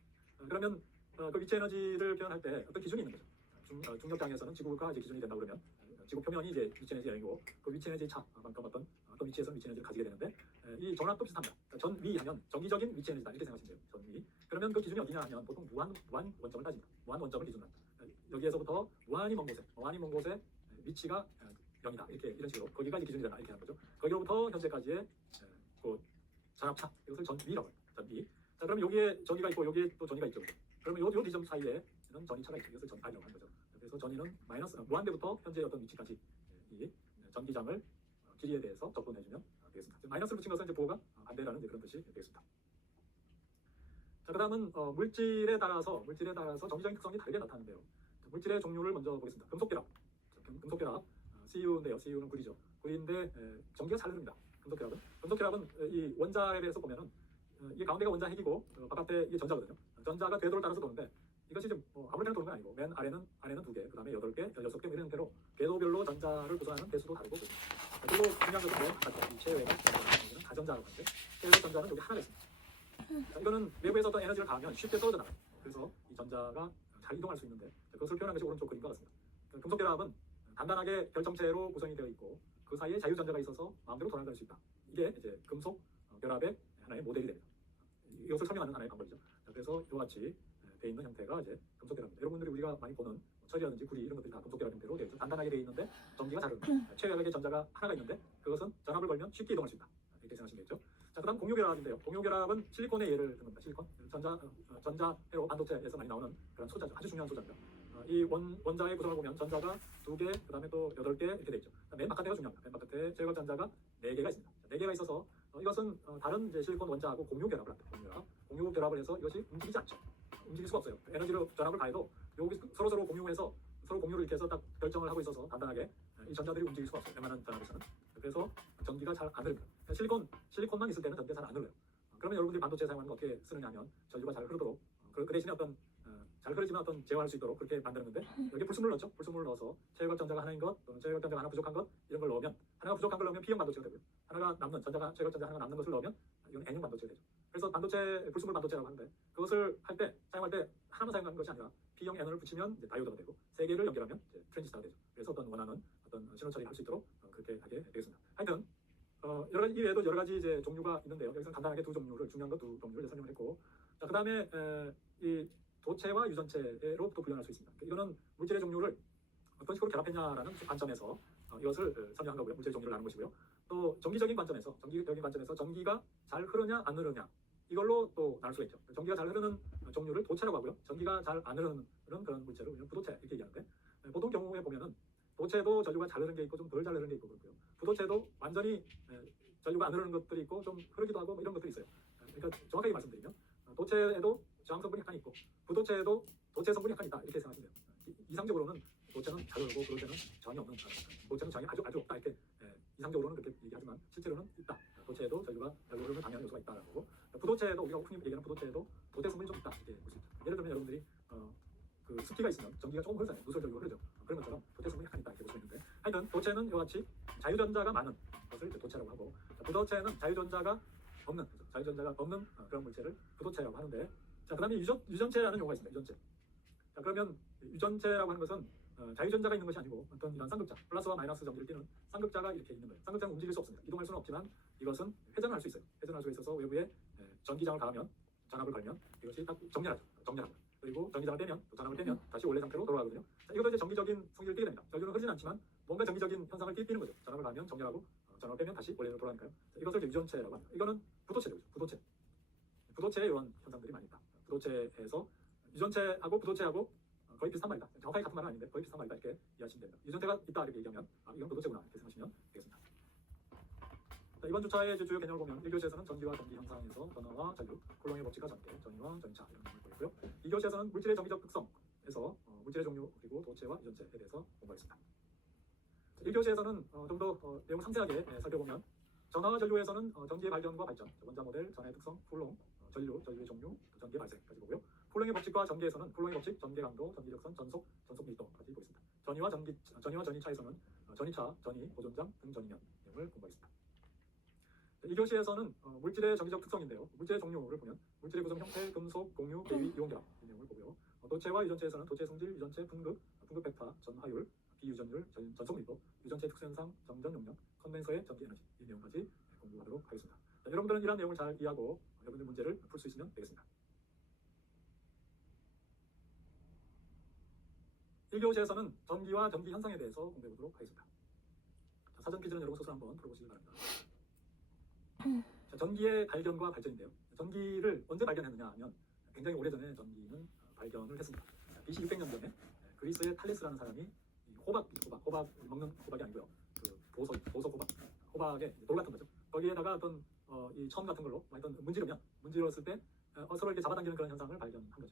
그러면 그 위치 에너지를 표현할 때 어떤 기준이 있는 거죠. 중력장에서는 지구가 이제 기준이 된다 그러면 지구 표면이 이제 위치 에너지가 0이고 그 위치 에너지 차만큼 어떤 위치에서는 위치 에너지를 가지게 되는데, 이 전압도 비슷합니다. 전위 하면 정기적인 위치 에너지다 이렇게 생각하시면 돼요. 전위. 그러면 그 기준이 어디냐 하면 보통 무한 원점을 따집니다. 무한 원점을 기준으로 합니다. 여기에서부터 무한히 먼 곳에 위치가 0이다 이런 식으로 거기가 이제 기준이 되나 이렇게 하는 거죠. 거기로부터 현재까지의 그 전압차, 이것을 전위라고 합니다. 전위. 자, 그러면 여기에 전위가 있고 여기에 또 전위가 있죠. 그러면 요 지점 사이에는 있는 전이차가 있죠. 이것을 전압이라고 하는 거죠. 그래서 전이는 마이너스 무한대부터 현재 어떤 위치까지 이 전기장을 길이에 대해서 적분해주면 되겠습니다. 마이너스를 붙인 것은 이제 부호가 반대라는 그런 뜻이 되겠습니다. 자, 그다음은 물질에 따라서 정기적인 특성이 다르게 나타나는데요. 물질의 종류를 먼저 보겠습니다. 금속결합, 금속결합, Cu인데요. Cu는 구리죠. 구리인데 전기가 잘 흐릅니다. 금속결합은 이 원자에 대해서 보면은 이 가운데가 원자 핵이고 바깥에 이게 전자거든요. 전자가 궤도를 따라서 도는데 이것이 지금 아무렇게나 도는 건 아니고 맨 아래는 2개, 그 다음에 8개, 16개 이런 형태로 궤도별로 전자를 구성하는 개수도 다르고 그렇습니다. 그리고 중요한 것은 맨 바깥에 이 최외가 가전자라고 하는데 최외 전자는 여기 하나가 있습니다. 자, 이거는 외부에서 어떤 에너지를 가하면 쉽게 떨어져 나가요. 그래서 이 전자가 잘 이동할 수 있는데 그것을 표현한 것이 오른쪽 그림과 같습니다. 금속결합은 단단하게 결정체로 구성이 되어 있고 그 사이에 자유전자가 있어서 마음대로 돌아갈 수 있다. 이게 이제 금속 결합의 하나의 모델이 됩니다. 이것을 설명하는 하나의 방법이죠. 자, 그래서 이와 같이 되어 있는 형태가 이제 금속결합입니다. 여러분들이 우리가 많이 보는 철이라든지 구리 이런 것들이 다 금속결합 형태로 되어 있죠. 단단하게 되어 있는데 전기가 잘 흐릅니다. 최외각의 전자가 하나가 있는데 그것은 전압을 걸면 쉽게 이동할 수 있다. 이렇게 생각하시면 되겠죠. 자, 그다음 공유결합인데요. 공유결합은 실리콘의 예를 든 겁니다. 실리콘 전자회로 반도체에서 많이 나오는 그런 소자죠. 아주 중요한 소자입니다. 이 원자의 구성을 보면 전자가 2개, 그 다음에 또 8개 이렇게 되어 있죠. 맨 바깥에가 중요합니다. 맨 바깥에 최외각 전자가 4개가 있습니다. 4개가 있어서 이것은 다른 이제 실리콘 원자하고 공유결합을 합니다. 공유결합을 해서 이것이 움직이지 않죠. 움직일 수가 없어요. 에너지로 전압을 가해도 여기 서로 공유해서 서로 공유를 이렇게 해서 딱 결정을 하고 있어서 단단하게 이 전자들이 움직일 수가 없어요. 웬만한 전압에서는. 그래서 전기가 잘 안 흐릅니다. 실리콘만 있을 때는 전기가 잘 안 흘러요. 그러면 여러분들이 반도체 사용하는 거 어떻게 쓰느냐 하면 전류가 잘 흐르도록 그 대신에 어떤 잘 흐르지만 어떤 제어할 수 있도록 그렇게 만드는 건데 여기 불순물을 넣죠. 불순물을 넣어서 최외각 전자가 하나인 것 또는 최외각 전자가 하나 부족한 것 이런 걸 넣으면 하나가 부족한 걸 넣으면 P형 반도체가 되고요. 하나가 남는 전자가 최외각 전자 하나가 남는 것을 넣으면 이건 N형 반도체가 되죠. 그래서 반도체 불순물 반도체라고 하는데 그것을 사용할 때 하나만 사용하는 것이 아니라 P형 N을 붙이면 이제 다이오드가 되고 3개를 연결하면 이제 트랜지스터가 되죠. 그래서 어떤 원하는 어떤 신호 처리를 할 수 있도록 그렇게 하게 되겠습니다. 하여튼 이 외에도 여러 가지 이제 종류가 있는데요. 여기서 간단하게 중요한 것 두 종류를 설명을 했고, 자, 그 다음에 이 도체와 유전체로 또 분류할 수 있습니다. 이거는 물질의 종류를 어떤 식으로 결합했냐라는 관점에서 이것을 설명한 거고요. 물질의 종류를 나눈 것이고요. 또 전기적인 관점에서 전기가 잘 흐르냐 안 흐르냐 이걸로 또 나눌 수가 있죠. 전기가 잘 흐르는 종류를 도체라고 하고요. 전기가 잘 안 흐르는 그런 물체를 우리는 부도체 이렇게 얘기하는데 보통 경우에 보면은 도체도 전류가 잘 흐르는 게 있고 좀 덜 잘 흐르는 게 있고 그렇고요. 부도체도 완전히 전류가 안 흐르는 것들이 있고 좀 흐르기도 하고 뭐 이런 것들이 있어요. 그러니까 정확하게 말씀드리면 도체에도 저항 성분이 약간 있고 부도체에도 도체 성분이 약간 있다 이렇게 생각하시면 돼요. 이상적으로는 도체는 잘 흐르고 부도체는 저항이 없는 도체는 저항이 아주 없다 이렇게 이상적으로는 그렇게 얘기하지만 실제로는 있다. 도체에도 전류가 잘 흐르는 당연한 요소가 있다라는 거고 부도체에도 우리가 흔히 얘기하는 부도체에도 도체 성분이 좀 있다 이렇게 볼 수 있죠. 예를 들면 여러분들이 그 습기가 있으면 전기가 조금 흐르잖아요. 누설 전류가 흐르죠. 그런 것처럼 도체 성분이 약간 있다 이렇게 볼 수 있는데 하여튼 도체는 이와 같이 자유전자가 많은 것을 이제 도체라고 하고 부도체는 자유전자가 없는 그런 물체를 부도체라고 하는데 자 그다음에 유전체라는 용어가 있습니다. 유전체. 자 그러면 유전체라고 하는 것은 자유전자가 있는 것이 아니고 어떤 이런 쌍극자 플러스와 마이너스 전기를 띠는 쌍극자가 이렇게 있는 거예요. 쌍극자는 움직일 수 없습니다. 이동할 수는 없지만 이것은 회전을 할 수 있어요. 회전할 수 있어서 외부에 전기장을 가하면 전압을 걸면 이것이 딱 정렬합니다. 그리고 전기장을 빼면 또 전압을 빼면 다시 원래 상태로 돌아가거든요. 자, 이것도 이제 정기적인 성질을 띠게 됩니다. 전류는 흐르진 않지만 뭔가 정기적인 현상을 띠는 거죠. 전압을 가하면 정렬하고 전압을 빼면 다시 원래로 돌아가니까요. 자, 이것을 이제 유전체라고 합니다. 이거는 부도체죠. 부도체에 이런 현상들이 많이 있다. 부도체에서 유전체하고 부도체하고 거의 비슷한 말이다. 정확하게 같은 말은 아닌데 거의 비슷한 말이다 이렇게 이해하시면 됩니다. 유전체가 있다 이렇게 얘기하면 이건 부도체구나 이렇게 생각하시면 되겠습니다. 자, 이번 주차의 주요 개념을 보면 1교시에서는 전기와 전기 현상에서 전하와 전류, 쿨롱의 법칙과 전개, 전위와 전차 이런 내용을 보였고요. 2교시에서는 물질의 정기적 특성에서 물질의 종류 그리고 도체와 유전체에 대해서 공부하겠습니다. 1교시에서는 좀 더 내용을 상세하게 살펴보면 전하와 전류에서는 전기의 발견과 발전, 원자 모델, 전하의 특성, 쿨롱, 전류의 종류, 전기의 발생까지 보고요. 쿨롱의 법칙과 전개에서는 쿨롱의 법칙, 전개 강도, 전기력선, 전속 밀도까지 보겠습니다. 전위와 전이차에서는 전이차, 전이, 보존장 등 전이면 내용을 공부하겠습니다. 2교시에서는 물질의 정기적 특성인데요. 물질의 종류를 보면 물질의 구성 형태, 금속, 공유, 대위, 이온결합 이 내용을 보고요. 도체와 유전체에서는 도체 성질, 유전체 분급 벡터, 전하율, 비유전율, 전속 밀도, 유전체 특수현상, 정전 용량, 컨덴서의 전기 에너지 이 내용까지 공부하도록 하겠습니다. 자, 여러분들은 이러한 내용을 잘 이해하고 여러분들 문제를 풀 수 있으면 되겠습니다. 1교시에서는 전기와 전기 현상에 대해서 공부해 보도록 하겠습니다. 자, 사전 퀴즈는 여러분 스스로 한번 풀어보시기 바랍니다. 자, 전기의 발견과 발전인데요. 전기를 언제 발견했느냐 하면 굉장히 오래전에 전기는 발견을 했습니다. BC 600년 전에 그리스의 탈레스라는 사람이 이 호박 먹는 호박이 아니고요. 그 보석 호박의 돌 같은 거죠. 거기에다가 어떤 이 천 같은 걸로 어떤 문지르었을 때 서로 이렇게 잡아당기는 그런 현상을 발견한 거죠.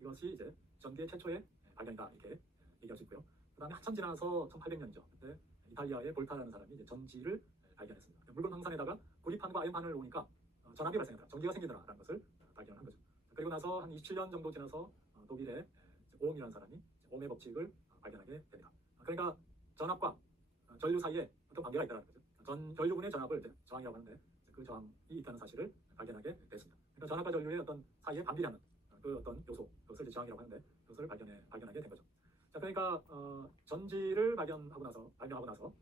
이것이 이제 전기의 최초의 발견이다 이렇게 얘기할 수 있고요. 그다음에 한참 지나서 1800년이죠. 그때 이탈리아의 볼타라는 사람이 이제 전지를 발견했습니다. 묽은 황산에다가 구리판과 아연판을 놓으니까 전압이 발생한다, 전기가 생기더라라는 것을 발견한 거죠. 그리고 나서 한 27년 정도 지나서 독일의 오음이라는 사람이 오음의 법칙을 발견하게 됩니다. 그러니까 전압과 전류 사이에 어떤 관계가 있다는 거죠. 전류분의 전압을 이제 저항이라고 하는데 그 저항이 있다는 사실을 발견하게 됐습니다. 그러니까 전압과 전류의 어떤 사이에 반비례하는 그 어떤 요소, 그것을 이제 저항이라고 하는데 그것을 발견하게 된 거죠. 자, 그러니까 전지를 발견하고 나서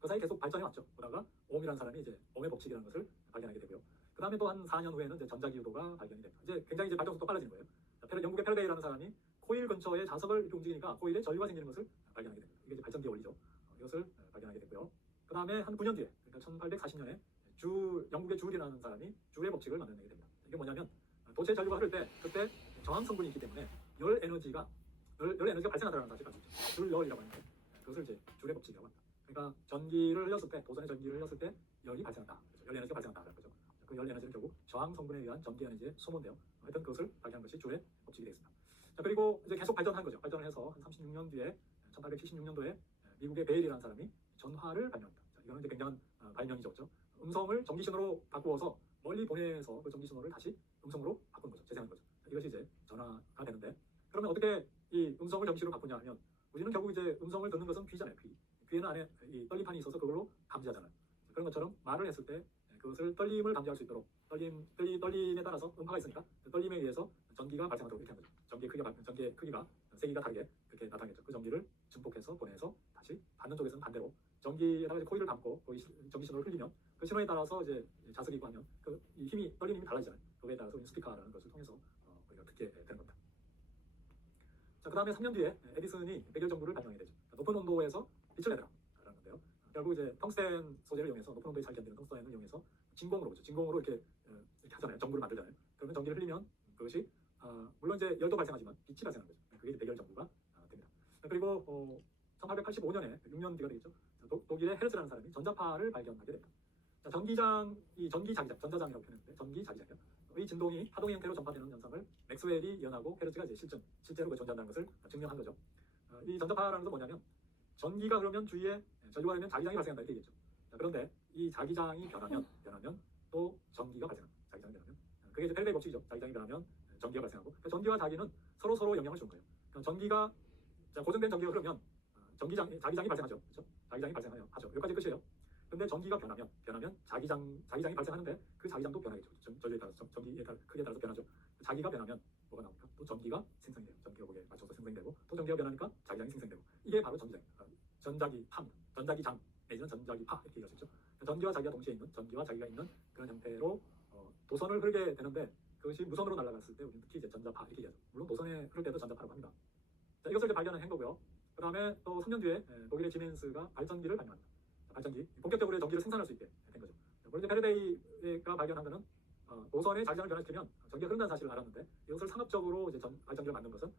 그 사이 계속 발전해 왔죠. 그러다가 오음이라는 사람이 이제 오음의 법칙이라는 것을 발견하게 되고요. 그 다음에 또 한 4년 후에는 이제 전자기 유도가 발견이 됩니다. 이제 굉장히 이제 발전 속도 빨라지는 거예요. 자, 영국의 패러데이라는 사람이 코일 근처에 자석을 이렇게 움직이니까 코일에 전류가 생기는 것을 발견하게 됩니다. 이게 이제 발전기의 원리죠. 이것을 발견하게 됐고요. 그 다음에 한 9년 뒤에, 그러니까 1840년에 영국의 줄이라는 사람이 줄의 법칙을 만들어내게 됩니다. 이게 뭐냐면 도체 전류가 흐를 때 그때 저항 성분이 있기 때문에 열 에너지가 발생하다는 사실을 알수 있죠. 줄열이라고 하는데 그것을 이제 줄의 법칙이라고 합니다. 그러니까 전기를 흘렸을 때, 도선의 전기를 흘렸을 때 열이 발생한다. 그렇죠? 열 에너지가 발생한다는 거죠. 그 열 에너지는 결국 저항 성분에 의한 전기 에너지의 소모인데요. 하여튼 그것을 발견한 것이 줄의 법칙이 되겠습니다. 자, 그리고 이제 계속 발전한 거죠. 발전을 해서 한 36년 뒤에 1876년도에 미국의 베일이라는 사람이 전화를 발명합니다. 자, 이거는 이제 굉장한 발명이죠. 그렇죠? 음성을 전기 신호로 바꾸어서 멀리 보내서 그 전기 신호를 다시 음성으로 바꾼 거죠. 재생한 거죠. 자, 이것이 이제 전화가 되는데, 그러면 어떻게 이 음성을 전기 신호로 바꾸냐 하면, 우리는 결국 이제 음성을 듣는 것은 귀잖아요. 귀에는 안에 이 떨림판이 있어서 그걸로 감지하잖아요. 그런 것처럼 말을 했을 때 그것을 떨림을 감지할 수 있도록 떨림에 따라서 음파가 있으니까 그 떨림에 의해서 전기가 발생하도록 이렇게 한 거죠. 전기의 크기가 세기가 다르게 그렇게 나타나겠죠. 그 전기를 증폭해서 보내서 다시 받는 쪽에서는 반대로 전기에다가 이제 코일을 감고 거기 전기 신호를 흘리면 그 신호에 따라서 이제 자석이 있고 하면 그 힘이 떨리는 힘이 달라지잖아요. 거기에 따라서 스피커라는 것을 통해서 우리가 듣게 되는 겁니다. 자, 그 다음에 3년 뒤에 에디슨이 백열 전구를 발명하게 되죠. 높은 온도에서 빛을 내더라라는 건데요. 결국 이제 텅스텐 소재를 이용해서, 높은 온도에 잘 견디는 텅스텐을 이용해서 진공으로 이렇게 하잖아요. 전구를 만들잖아요. 그러면 전기를 흘리면 그것이 물론 이제 열도 발생하지만 빛이 발생하는 거죠. 그게 이제 백열 전구가 됩니다. 그리고 1885년에 6년 뒤가 되겠죠. 독일의 헤르츠라는 사람이 전자파를 발견하게 됩니다. 자, 전기 자기장, 전자장이라고 표현했는데 전기 자기장이요. 이 진동이 파동의 형태로 전파되는 현상을 맥스웰이 이해하고 헤르츠가 이제 실제로 그 존재한다는 것을 증명한 거죠. 이 전자파라는 건 뭐냐면 전기가 흐르면 주위에 전류가 되면 자기장이 발생한다 이렇게 얘기했죠. 자, 그런데 이 자기장이 변하면 또 전기가 발생합니다. 자기장이 변하면 그게 이제 패러데이 법칙이죠. 자기장이 변하면 전기가 발생하고, 그러니까 전기와 자기는 서로 영향을 주는 거예요. 그러니까 전기가 고정된 전기가 흐르면 자기장이 발생하죠. 그렇죠? 자기장이 발생하죠. 여기까지 끝이에요. 근데 전기가 변하면 자기장이 발생하는데 그 자기장도 변하겠죠. 전류에 따라서 전기의 크기에 따라서 변하죠. 자기가 변하면 뭐가 나옵니까? 또 전기가 생성이 돼요. 전기가 거기에 맞춰서 생성이 되고, 또 전기가 변하니까 자기장이 생성되고, 이게 바로 전기장입니다. 전자기장 내지는 전자기파 이렇게 얘기할 수 있죠. 전기와 자기가 동시에 있는, 전기와 자기가 있는 그런 형태로 도선을 흐르게 되는데, 그것이 무선으로 날아갔을 때 우리는 특히 이제 전자파 이렇게 얘기하죠. 물론 도선에 흐를 때도 전자파라고 합니다. 자, 이것을 이제 발견한 거고요. 그 다음에 또 3년 뒤에 독일의 지멘스가 발전기를 발명합니다. 발전기, 본격적으로 전기를 생산할 수 있게 된 거죠. 물론 이제 패러데이가 발견한 것은 도선의 자기장을 변화시키면 전기가 흐른다는 사실을 알았는데, 이것을 상업적으로 이제 발전기를 만든 것은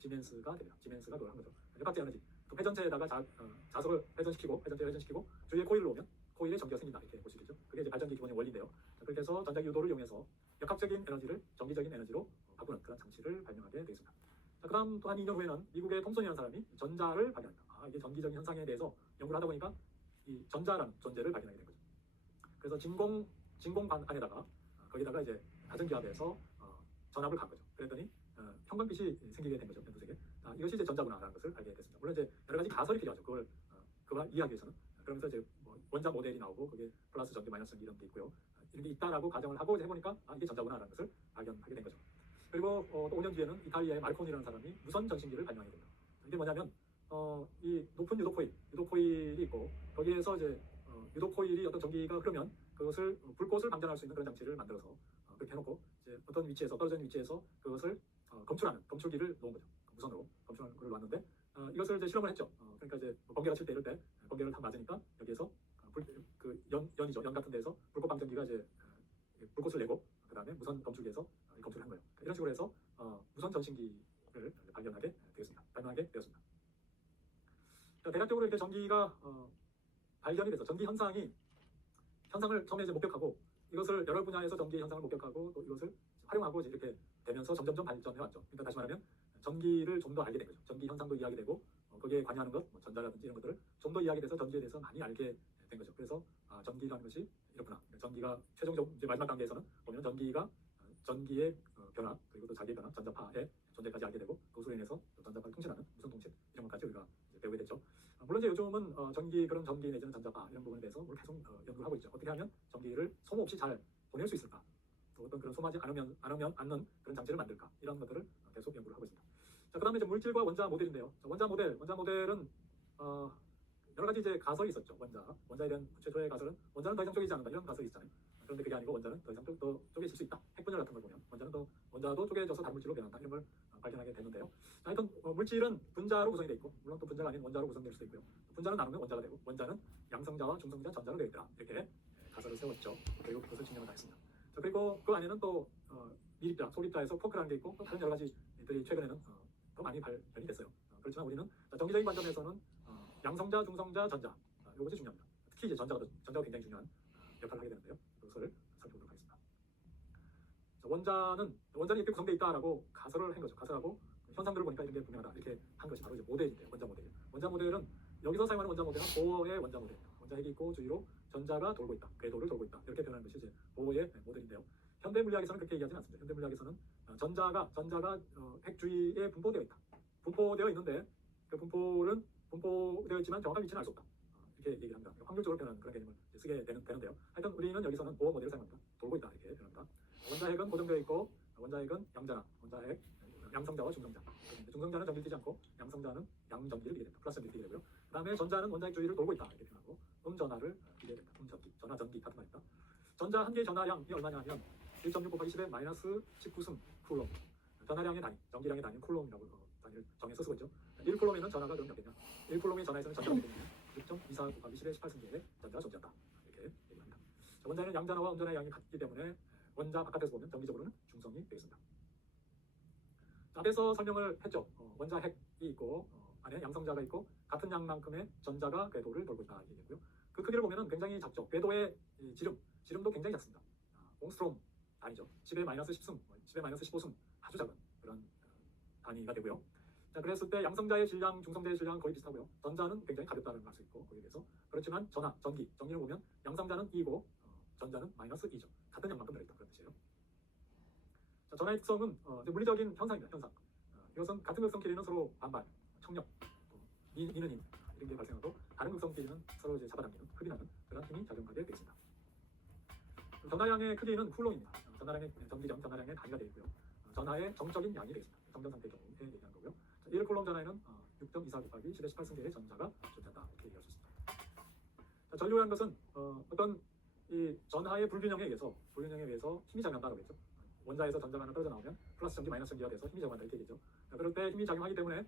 지멘스가 됩니다. 지멘스가 그걸 한 거죠. 역학적 에너지, 또 회전체에다가 자석을 회전시키고 주위에 코일을 놓으면 코일에 전기가 생긴다 이렇게 볼 수 있겠죠. 그게 이제 발전기 기본의 원리인데요. 그렇게 해서 전자기 유도를 이용해서 역학적인 에너지를 전기적인 에너지로 바꾸는 그런 장치를 발명하게 되겠습니다. 자, 그다음 또 한 2년 후에는 미국의 톰슨이라는 사람이 전자를 발견합니다. 이게 전기적인 현상에 대해서 연구를 하다 보니까 이 전자라는 존재를 발견하게 된 거죠. 그래서 진공관 안에다가 거기다가 이제 가전기압에서 전압을 간 거죠. 그랬더니 형광빛이 생기게 된 거죠. 연두색에. 이것이 이제 전자구나라는 것을 알게 됐습니다. 물론 이제 여러 가지 가설이 필요하죠. 그걸 이해하기 위해서는. 그러면서 이제 원자 모델이 나오고 거기에 플러스 전기, 마이너스 전기 이런 게 있고요. 이런 게 있다라고 가정을 하고 이제 해보니까 이게 전자구나라는 것을 발견하게 된 거죠. 그리고 또 5년 뒤에는 이탈리아의 마르코니라는 사람이 무선 전신기를 발명하게 됩니다. 이게 뭐냐면 이 높은 유도코일이 있고, 거기에서 이제 유도코일이 어떤 전기가 흐르면 그것을 불꽃을 방전할 수 있는 그런 장치를 만들어서 그렇게 해놓고 이제 어떤 위치에서 떨어진 위치에서 그것을 검출하는 검출기를 놓은 거죠. 무선으로 검출하는 걸 놨는데 이것을 이제 실험을 했죠. 그러니까 이제 번개가 칠 때 이럴 때 번개를 다 맞으니까 여기에서 연이죠. 연 같은 데서 불꽃 방전기가 이제 불꽃을 내고, 그 다음에 무선 검출기에서 검출을 한 거예요. 이런 식으로 해서 무선 전신기를 발견하게 되었습니다. 자, 대략적으로 이렇게 전기가 발견이 돼서 전기 현상을 처음에 이제 목격하고 이것을 여러 분야에서 전기 현상을 목격하고 또 이것을 활용하고 이제 이렇게 되면서 점점점 발전해 왔죠. 그러니까 다시 말하면 전기를 좀 더 알게 된 거죠. 전기 현상도 이해하게 되고 거기에 관여하는 것, 뭐 전자라든지 이런 것들을 좀 더 이해하게 돼서 전기에 대해서 많이 알게 된 거죠. 그래서 전기라는 것이 이렇구나. 전기가 최종적으로 이제 마지막 단계에서는 보면 전기가 전기의 변화 그리고 또 자기의 변화, 전자파의 존재까지 알게 되고 그것으로 인해서 전자파를 통신하는 무선 통신 이런 것까지 우리가 배우게 됐죠. 물론 이제 요즘은 그런 전기 내지는 전자파 이런 부분에 대해서 우리 계속 연구를 하고 있죠. 어떻게 하면 전기를 소모 없이 잘 보낼 수 있을까? 또 어떤 그런 소모하지 않는 그런 장치를 만들까? 이런 것들을 계속 연구를 하고 있습니다. 자, 그다음에 이제 물질과 원자 모델인데요. 자, 원자 모델은 여러 가지 이제 가설이 있었죠. 원자에 대한 최초의 가설은 원자는 더 이상 쪼개지 않는다 이런 가설이 있잖아요. 그런데 그게 아니고 원자는 더 이상 더 쪼개질 수 있다. 핵분열 같은 걸 보면 원자도 쪼개져서 다른 물질로 변한다 이런 걸 발견하게 됐는데요. 자, 하여튼 물질은 분자로 구성이 되어 있고 물론 또 분자가 아닌 원자로 구성될 수도 있고요. 분자는 나누면 원자가 되고 원자는 양성자와 중성자, 전자로 되어 있다 이렇게 가설을 세웠죠. 그리고 그것을 증명을 다 했습니다. 자, 그리고 그 안에는 또 미립자, 소립자에서 쿼크라는 게 있고 또 다른 여러 가지들이 최근에는 더 많이 발견이 됐어요. 그렇지만 우리는 전기적인 관점에서는 양성자, 중성자, 전자 이것이 중요합니다. 특히 이제 전자가 굉장히 중요한 역할을 하게 되는데요. 그것을 살펴보도록 하겠습니다. 자, 원자는 이렇게 구성되어 있다라고 가설을 한 거죠. 가설하고 현상들을 보니까 이런 게 분명하다 이렇게 한 것이 바로 이제 모델인데요. 원자 모델은 여기서 사용하는 원자 모델은 보어의 원자 모델입니다. 원자핵이 있고 주위로 전자가 돌고 있다, 궤도를 돌고 있다 이렇게 표현하는 것이 이제 보어의 모델인데요. 현대 물리학에서는 그렇게 얘기하지는 않습니다. 현대 물리학에서는 전자가 핵 주위에 분포되어 있다. 분포되어 있는데 그 분포는 분포되어 있지만 정확한 위치는 알 수 없다. 이렇게 얘기를 합니다. 확률적으로 표현하는 그런 개념을 쓰게 되는데요. 하여튼 우리는 여기서는 보어 모델을 사용합니다. 돌고 있다 이렇게 표현합니다. 원자핵은 고정되어 있고 원자핵은 원자핵 양성자와 중성자. 중성자는 전기를 띠지 않고 양성자는 양전기를 띠게 됩니다. 플러스 전기를 띠게 되고요. 그 다음에 전자는 원자핵 주위를 돌고 있다 이렇게 표현하고 전하를 띠게 됩니다. 전하 전기 같은 말입니다. 전자 한 개의 전하량이 얼마냐 하면 1.6 곱하기 10의 마이너스 19승 쿨롬. 전하량의 단위, 전기량의 단위는 쿨롬이라고 단위를 정해서 쓰고 있죠. 1쿨롬에는 전하가 그럼 몇 개냐? 1쿨롬의 전하에서는 전자가 몇 개냐? 6.24 곱하기 10의 18승계의 전자가 존재한다. 이렇게 얘기합니다. 원자는 양전하와 음전의 양이 같기 때문에 원자 바깥에서 보면 정기적으로는 중성이 되겠습니다. 앞에서 설명을 했죠. 원자 핵이 있고 안에 양성자가 있고 같은 양만큼의 전자가 궤도를 돌고 있다 얘기고요. 그 크기를 보면 굉장히 작죠. 궤도의 지름도 굉장히 작습니다. 옹스트롬 단위죠. 10의 마이너스 10승, 10의 마이너스 15승 아주 작은 그런 단위가 되고요. 자, 그랬을 때 양성자의 질량, 중성자의 질량은 거의 비슷하고요. 전자는 굉장히 가볍다는 걸 알 수 있고 거기에 대해서 그렇지만 전기를 보면 양성자는 2고 전자는 마이너스 2죠. 같은 양만큼 들어있다 그런 뜻이에요. 자, 전하의 특성은 물리적인 현상입니다. 현상. 이것은 같은 극성끼리는 서로 반발, 청력, 니는 힘 이런 게 발생하고 다른 극성끼리는 서로 이제 잡아당기는, 흡인하는 그런 힘이 작용하게 되겠습니다. 전하량의 크기는 쿨롬입니다. 전기전 전하량의 단위가 되어 있고요. 전하의 정적인 양이 되겠습니다. 정전 상태 경우에 얘기하는 거고요. 1쿨롬 전하에는 6.24 곱하기 10의 18승계의 전자가 존재한다 이렇게 얘기할 수 있습니다. 자, 전류라는 것은 어떤 이 전하의 불균형에 의해서 힘이 작용한다고 했죠. 원자에서 전자가 하나 떨어져 나오면 플러스 전기, 마이너스 전기가 돼서 힘이 작용한다 이렇게 얘기죠. 자, 그럴 때 힘이 작용하기 때문에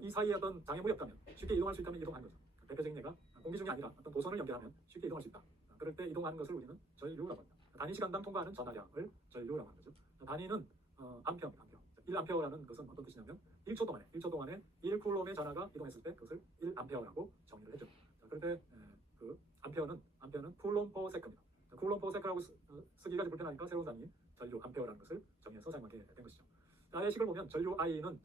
이 사이에 어떤 장애물이 없다면 쉽게 이동할 수 있다면 이동하는 거죠. 대표적인 예가 공기 중이 아니라 어떤 도선을 연결하면 쉽게 이동할 수 있다. 그럴 때 이동하는 것을 우리는 전류라고 합니다. 단위 시간당 통과하는 전하량을 전류라고 하는 거죠. 단위는 암페어입니다. 암페어. 1암페어라는 것은 어떤 뜻이냐면 1초 동안에 1쿨롬의 전하가 이동했을 때 그것을 1암페어라고 정의를 했죠. 자, 그럴 때 그 암페어는 쿨롬 퍼 세컨입니다. 쿨롬 퍼 세컨이라고 쓰기가 좀 불편하니까 새로운 단위 전류 암페어라는 것을 정의해서 사용하게 된 것이죠. 아의 식을 보면 전류 I는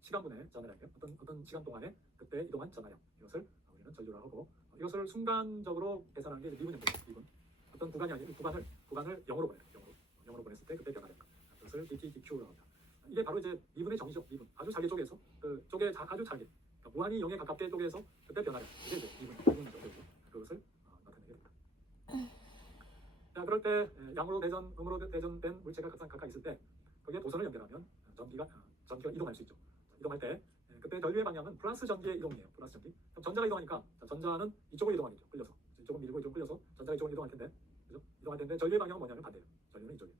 시간분의 전하량이에요. 어떤 시간 동안에 그때 이동한 전하량 이것을 우리는 전류라고 하고 이것을 순간적으로 계산하는 게 미분 형태입니다. 미분. 어떤 구간이 아니고 구간을 0으로 보내요. 0으로 보냈을 때 그때 변화량. 그것을 dt, dq라고 합니다. 이게 바로 이제 미분의 정의죠. 미분. 아주 잘게 쪼개서 아주 잘게 그러니까 무한히 0에 가깝게 쪼개서 그때 변화량. 이게 이제 미분이죠. 그것을 나타내게 됩니다. 자, 그럴 때 양으로 음으로 대전된 물체가 각각 있을 때 거기에 도선을 연결하면 전기가 이동할 수 있죠. 이동할 때 그때 전류의 방향은 플러스 전기의 이동이에요. 플러스 전기. 그럼 전자가 이동하니까 전자는 이쪽으로 이동하겠죠. 끌려서 이쪽은 밀고 이쪽은 끌려서 전자가 이쪽으로 이동할 텐데, 그죠? 이동할 텐데 전류의 방향은 뭐냐면 반대예요. 전류는 이쪽이에요.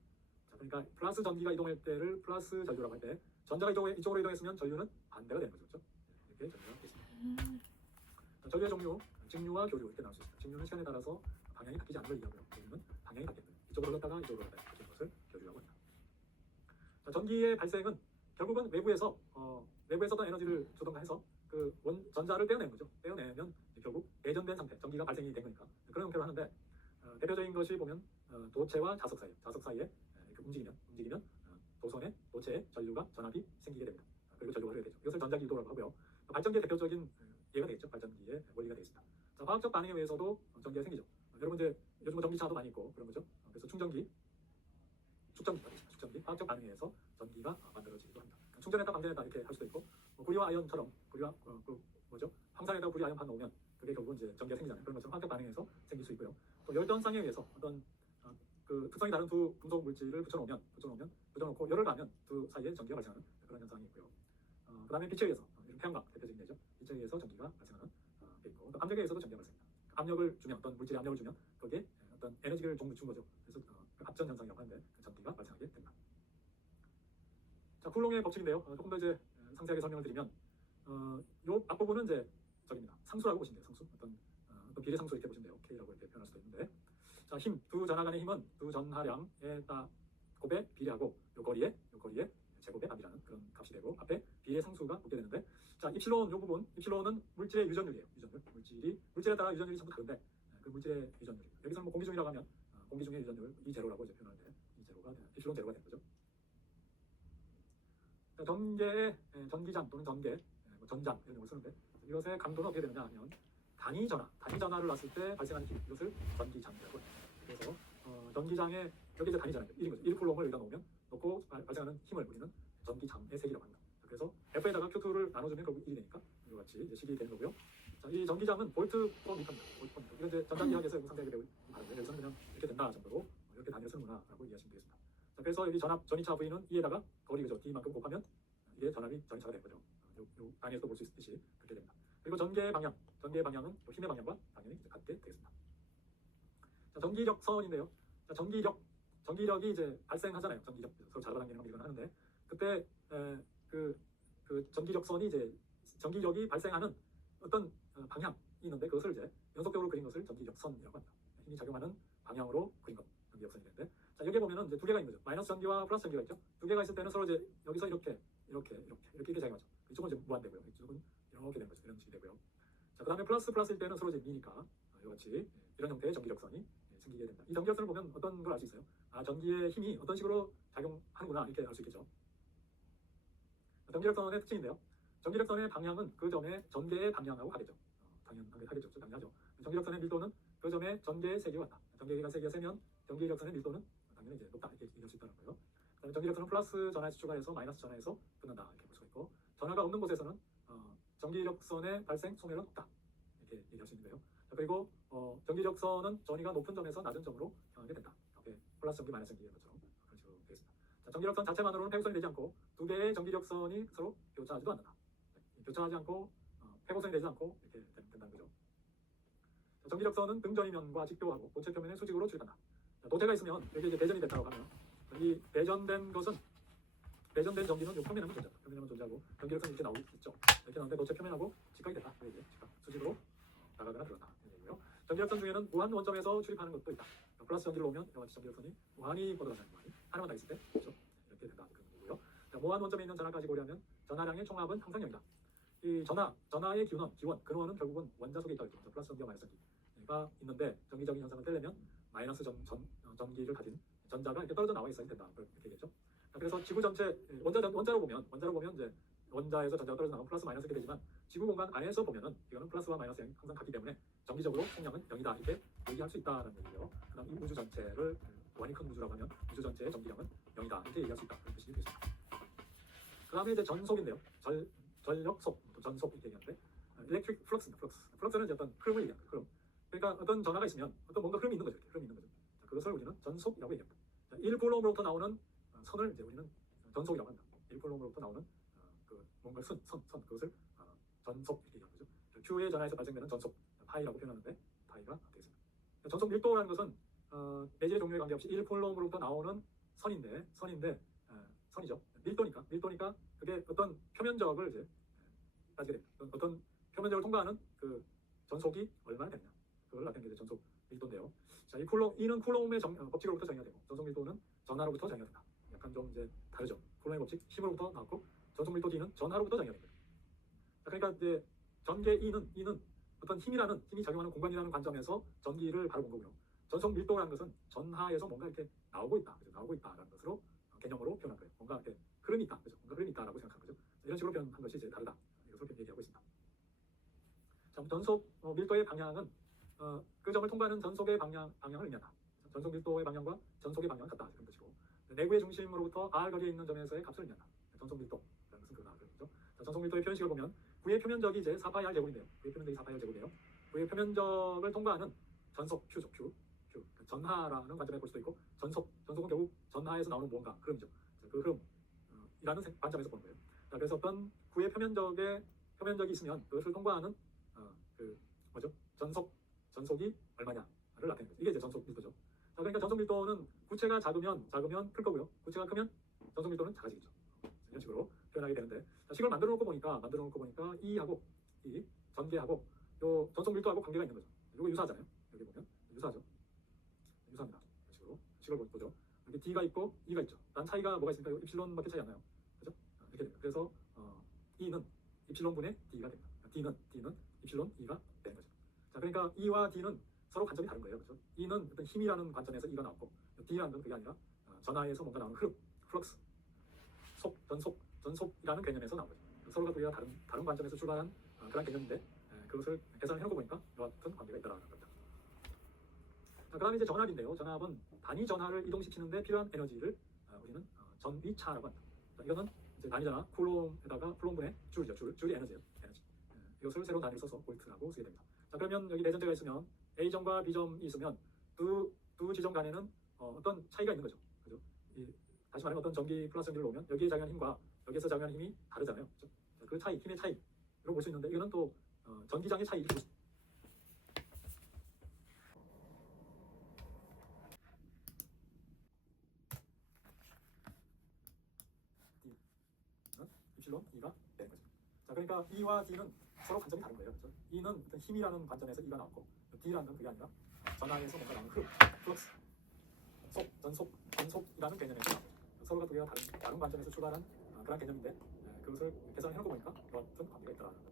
자, 그러니까 플러스 전기가 이동할 때를 플러스 전류라고 할 때 전자가 이쪽으로 이동했으면 전류는 반대가 되는 거죠. 그렇죠? 이렇게 전류가 있습니다. 자, 전류의 종류, 직류와 교류 이렇게 나올 수 있습니다. 직류는 시간에 따라서 방향이 바뀌지 않는 걸 얘기하고요. 교류는 방향이 바뀌는 거예요. 이쪽으로 갔다가 이쪽으로 갔다 이렇게 것을 교류라고 합니다. 자, 전기의 발생은 결국은 외부에서 내부에 썼던 에너지를 주던가 해서 그 전자를 떼어내는 거죠. 떼어내면 결국 배전된 상태, 전기가 발생이 된 거니까 그런 형태로 하는데 대표적인 것이 보면 도체와 자석 사이에 이렇게 움직이면 도선에 도체에 전류가 전압이 생기게 됩니다. 그리고 전류가 흐르게 되죠. 이것을 전자기유도라고 하고요. 발전기의 대표적인 예가 되겠죠. 발전기의 원리가 되겠습니다. 자, 화학적 반응에 의해서도 전기가 생기죠. 여러분 이제 요즘 뭐 전기차도 많이 있고 그런 거죠. 그래서 축전기, 화학적 반응에 의해서 전기가 만들어지기도 합니다. 충전했다 방전했다 이렇게 할 수도 있고 구리와 아연처럼 황산에다 구리 아연 반 넣으면 그게 결국은 이제 전기가 생기잖아요. 그런 것처럼 화학적 반응에서 생길 수 있고요. 또 열전상에 의해서 어떤 그 특성이 다른 두 금속 물질을 붙여놓고 열을 가하면 두 사이에 전기가 발생하는 그런 현상이 있고요. 그 다음에 빛에 의해서 이런 태양광 대표적인 예죠. 빛에 의해서 전기가 발생하는 게 있고 또 압력에 의해서도 전기가 발생합니다. 압력을 주면 어떤 물질에 압력을 주면 거기에 어떤 에너지를 준 거죠. 그래서 합전 현상이라고 하는데 전기가 발생하게 됩니다. 자, 쿨롱의 법칙인데요. 조금 더 이제 상세하게 설명을 드리면 요 앞부분은 이제 저기입니다. 상수라고 보시면 돼요. 상수 어떤 비례 상수 이렇게 보시면 돼요. K라고 이렇게 표현할 수도 있는데 자, 힘, 두 전하 간의 힘은 두 전하량에 곱에 비례하고 요 거리에 제곱에 답이라는 그런 값이 되고 앞에 비례 상수가 붙게 되는데 자, 입실론 요 부분, 입실론은 물질의 유전율이에요. 물질에 따라 유전율이 전부 다른데 그 물질의 유전율 여기서는 뭐 공기 중이라고 하면 공기 중의 유전율 이 제로라고 이제 표현하는데 이 제로가 입실론 제로가 되는 거죠. 자, 전개의 전기장 또는 전장 이런 걸 쓰는데 이것의 강도는 어떻게 되느냐 하면 단위 전하를 놨을 때 발생하는 힘 이것을 전기장이라고 합니다. 그래서 전기장에 여기 이제 단위 전하 1인 거죠. 1쿨롬을 여기다 놓고 발생하는 힘을 우리는 전기장의 세기라고 합니다. 그래서 F에다가 Q2를 나눠주면 결국 1이 되니까 이와 같이 이제 식이 되는 거고요. 자, 이 전기장은 볼트 퍼 미터입니다. 이건 이제 전자기학에서 상세하게 배우는 바람에 여기서는 그냥 이렇게 된다 정도로 이렇게 단위를 쓰는구나라고 이해하시면 되겠습니다. 자, 그래서 여기 전이차 V는 E에다가 거리 그죠 D만큼 곱하면 이게 전이차가 되는 거죠. 요 단위에서 볼 수 있듯이 그렇게 됩니다. 그리고 전개의 방향은 힘의 방향과 당연히 같게 되겠습니다. 자, 전기력선인데요. 자, 전기력이 이제 발생하잖아요. 전기력 서로 잡아당기는 거 이건 하는데 그때 그 전기력선이 이제 전기력이 발생하는 어떤 방향이 있는데 그것을 이제 연속적으로 그린 것을 전기력선이라고 합니다. 힘이 작용하는 방향으로 그린 것 전기력선이 되는데 자, 여기 보면은 이제 두 개가 있는 거죠. 마이너스 전기와 플러스 전기가 있죠. 두 개가 있을 때는 서로 이제 여기서 이렇게 작용하죠. 이쪽은 이제 무한되고요. 이쪽은 이렇게 되는 거죠. 이런 식이 되고요. 자, 그 다음에 플러스일 때는 서로 이제 미니까 이같이 이런 형태의 전기력선이 생기게 됩니다. 이 전기력선을 보면 어떤 걸 알 수 있어요? 아, 전기의 힘이 어떤 식으로 작용하는구나 이렇게 알 수 있겠죠. 전기력선의 특징인데요. 전기력선의 방향은 그 점의 전개의 방향하고 같겠죠. 당연하죠. 전기력선의 밀도는 그 점의 전개의 세기와 같다. 전개가 세기가 세면 전기력선의 밀도는 당연히 이제 높다 이렇게 얘기할 수 있다는 거예요. 그다음에 전기력선은 플러스 전하에서 추가해서 마이너스 전하에서 끝난다 이렇게 볼 수가 있고 전하가 없는 곳에서는 전기력선의 발생 소멸은 없다 이렇게 얘기할 수 있는 거예요. 자, 그리고 전기력선은 전위가 높은 점에서 낮은 점으로 향하게 된다. 이렇게 플러스 전기 마이너스 전기인 것처럼 그런 식으로 되겠습니다. 자, 전기력선 자체만으로는 폐곡선이 되지 않고 두 개의 전기력선이 서로 교차하지도 않는다. 교차하지 않고 폐곡선이 되지 않고 이렇게 된다는 거죠. 자, 전기력선은 등전이면과 직교하고 도체 표면의 수직으로 출입한다. 자, 도체가 있으면 여기 이제 배전이 됐다고 하면 이 배전된 전기는 이 표면에만 존재하고 전기력선이 이렇게 나오겠죠. 이렇게 나오는데 도체 표면하고 직각이 됐다. 수직으로 나가거나 들어간다. 이거고요. 전기력선 중에는 무한 원점에서 출입하는 것도 있다. 플러스 전기를 오면 이와 같이 전기력선이 무한히 뻗어가는 거아니 하나만 다 있을 때 그렇죠? 이렇게 된다. 그런 거고요. 자, 무한 원점에 있는 전하까지 고려하면 전하량의 총합은 항상 0이다. 이 전하의 근원은 결국은 원자 속에 있다. 그래서 플러스 전기와 마이너스 전기가 있는데 전기적인 현상을 떼려면 마이너스 전기를 가진 전자가 이렇게 떨어져 나와 있어야 된다. 그렇게 얘기했죠. 그래서 지구 전체 원자로 보면 이제 원자에서 전자가 떨어져 나오면 플러스 마이너스 이렇게 되지만 지구 공간 안에서 보면은 이거는 플러스와 마이너스 항상 같기 때문에 정기적으로 총량은 0이다 이렇게 얘기할 수 있다는 얘기예요. 그다음 이 우주 전체를 무한히 큰 우주라고 하면 우주 전체의 전기량은 0이다 이렇게 얘기할 수 있다 그런 뜻이 되겠습니다. 그다음에 이제 전속인데요. 전력속, 전속 이렇게 얘기하는데 electric flux입니다. 플럭스는 이제 어떤 흐름을 얘기하는 거예요. 그러니까 어떤 전하가 있으면 어떤 뭔가 흐름이 있는 거죠. 자, 그것을 우리는 전속이라고 얘기합니다. 1쿨롬으로부터 나오는 선을 이제 우리는 전속이라고 합니다. 1쿨롬으로부터 나오는 그 뭔가 그것을 전속 이렇게 얘기하는 거죠. Q의 전하에서 발생되는 전속 파이라고 표현하는데 파이가 되겠습니다. 전속 밀도라는 것은 매질의 종류에 관계없이 1쿨롬으로부터 나오는 선이죠. 밀도니까 그게 어떤 표면적을 이제 따지게 됩니다. 어떤 표면적을 통과하는 그 전속이 얼마나 되느냐 그걸 나타내는 게 전속 밀도인데요. 자, 이는 쿨롬의 법칙으로부터 정의가 되고 전속 밀도는 전하로부터 정의가 된다. 약간 좀 이제 다르죠. 쿨롬의 법칙 힘으로부터 나왔고 전속 밀도 D는 전하로부터 정의가 됩니다. 그러니까 이제 전개 E는 어떤 힘이 작용하는 공간이라는 관점에서 전기를 바로 본 거고요. 전속 밀도라는 것은 전하에서 뭔가 이렇게 나오고 있다라는 것으로 개념으로 표현한 거예요. 뭔가 이렇게 흐름이 있다, 그죠? 뭔가 흐름이 있다라고 생각한 거죠. 이런 식으로 표현한 것이 이제 다르다. 이것을 얘기하고 있습니다. 자, 전속 밀도의 방향은 그 점을 통과하는 전속의 방향을 의미한다. 전속 밀도의 방향과 전속의 방향은 같다. 그런 뜻이고, 내구의 중심으로부터 R 거리에 있는 점에서의 값을 의미한다. 전속 밀도라는 것은 그거다. 그렇죠? 자, 전속 밀도의 표현식을 보면 구의 표면적이 이제 4파이 R 제곱인데요. 구의 표면적이 4파이 R 제곱이에요. 구의 표면적을 통과하는 전속 Q죠. Q. 그러니까 전하라는 관점에 볼 수도 있고, 전속은 결국 전하에서 나오는 뭔가 흐름이죠. 자, 그 흐름이라는 관점에서 보는 거예요. 자, 그래서 어떤 구의 표면적이 있으면 그것을 통과하는 뭐죠? 전속이 얼마냐를 나타내는 거죠. 이게 이제 전속 밀도죠. 자, 그러니까 전속 밀도는 구체가 작으면 클 거고요. 구체가 크면 전속 밀도는 작아지겠죠. 이런 식으로 표현하게 되는데, 자, 식을 만들어 놓고 보니까 E하고 이 전개하고 요 전속 밀도하고 관계가 있는 거죠. 이거 유사하잖아요. 여기 보면 유사합니다. 이런 식으로 식을 보죠. 여기 D가 있고 E가 있죠. 난 차이가 뭐가 있습니까? 입실론밖에 차이 안 나요. 그죠? 이렇게 됩니다. 그래서 E는 입실론분의 D가 됩니다. D는 입실론 E가 되는 거죠. 자, 그러니까 E와 D는 서로 관점이 다른 거예요. 그렇죠? E는 어떤 힘이라는 관점에서 E가 나왔고, D라는 건 그게 아니라 전하에서 뭔가 나오는 흐름, 플럭스, 전속이라는 개념에서 나온 거죠. 서로가 두 개가 다른 관점에서 출발한 그런 개념인데, 그것을 계산을 해놓고 보니까 이와 같은 관계가 있다라는 겁니다. 자, 그다음에 이제 전압인데요. 전압은 단위 전하를 이동시키는데 필요한 에너지를 우리는 전위차라고 합니다. 자, 이거는 이제 단위 전하 쿨롬에다가 쿨롬분의 줄이죠. 줄이 에너지예요. 에너지. 이것을 새로운 단위를 써서 볼트라고 쓰게 됩니다. 자, 그러면 여기 내전제가 있으면 A점과 B점이 있으면 두 지점 간에는 어떤 차이가 있는 거죠. 그죠? 다시 말하면 어떤 전기 플러스 전기를 놓으면 여기에 작용하는 힘과 여기에서 작용하는 힘이 다르잖아요. 그렇죠? 자, 그 차이, 힘의 차이로 볼 수 있는데, 이거는 또 전기장의 차이 이렇게 볼 수 있습니다. 입실론 E가 되는 거죠. 자, 그러니까 E와 D는 서로 관점이 다른 거예요. 그렇죠? E는 어떤 힘이라는 관점에서 E가 나왔고, D라는 건 그게 아니라 전하에서 뭔가 나오는 흐름, 플럭스, 전속이라는 개념에서 나온 거죠. 서로가 두 개가 다른 관점에서 출발한 그런 개념인데, 그것을 계산해놓고 보니까 이와 같은 관계가 있다는 겁니다.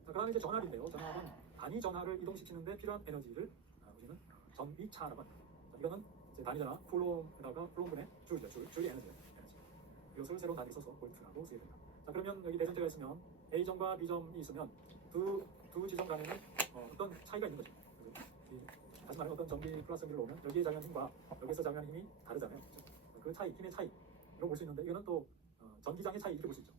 자, 그다음에 이제 전압인데요. 전압은 단위 전하를 이동시키는데 필요한 에너지를 우리는 전위차라고 합니다. 자, 이거는 이제 단위 전하 쿨롬에다가 쿨롬분의 줄이 에너지예요. 이것을 새로운 단위를 써서 볼트라고 쓰게 됩니다. 자, 그러면 여기 내전제가 있으면 A점과 B점이 있으면 두 지점 간에는 어떤 차이가 있는 거죠. 다시 말하면 어떤 전기 플러스 전기를 놓으면 여기에 작용하는 힘과 여기서 작용하는 힘이 다르잖아요. 그렇죠? 그 차이, 힘의 차이로 볼 수 있는데, 이거는 또 전기장의 차이 이렇게 볼 수 있죠.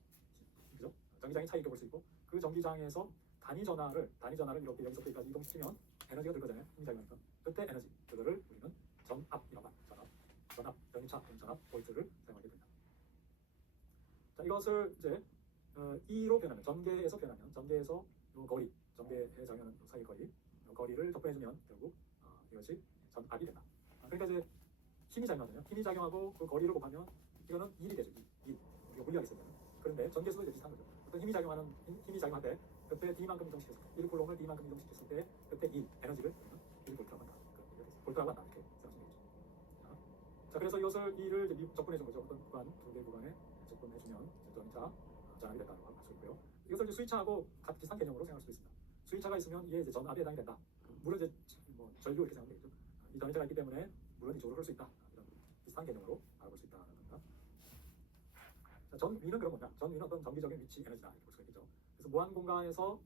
그죠? 전기장의 차이 이렇게 볼 수 있고, 그 전기장에서 단위 전하를 이렇게 여기서부터 여기까지 이동시키면 에너지가 들 거잖아요. 힘이 작용하니까. 그때 에너지, 그거를 우리는 전압이라고 합니다. 전압, 전위차, 전압, 볼트를 사용하게 됩니다. 자, 이것을 이제 E로 표현하면, 전개에서 전개에서 요 거리, 전개에 작용하는 사이 거리를 접근해주면 결국 이것이 전압이 된다. 그러니까 이제 힘이 작용하잖아요. 힘이 작용하고 그 거리를 곱하면 이거는 1이 되죠. 1. 우리가 물리학에 쓰면. 그런데 전개수도 이제 비슷한 거죠. 어떤 힘이 작용할 때 그때 D만큼 이동시켰을 때, 1쿨롬을 D만큼 이동시켰을 때 그때 1 에너지를 1볼트라고 한다. 볼트라고 한다. 이렇게 생각하시면 되죠. 자, 그래서 이것을 E를 이제 접근해준 거죠. 어떤 구간, 두 개 구간에 접근해주면 전차 전압이 된다고 할 수 있고요. 이것을 이제 수위차하고 비슷한 개념으로 생각할 수도 있습니다. 수위차가 있으면 이게 이제 전압에 해당이 된다. 물론 이제 뭐 전류 이렇게 생각하면 되겠죠. 이 전위차가 있기 때문에 물론 이쪽으로 흘 수 있다. 이런 비슷한 개념으로 알아볼 수 있다는 겁니다. 자, 전위는 그런 거냐? 전위는 어떤 정기적인 위치 에너지다 이렇게 볼 수가 있겠죠. 그래서 무한 공간에서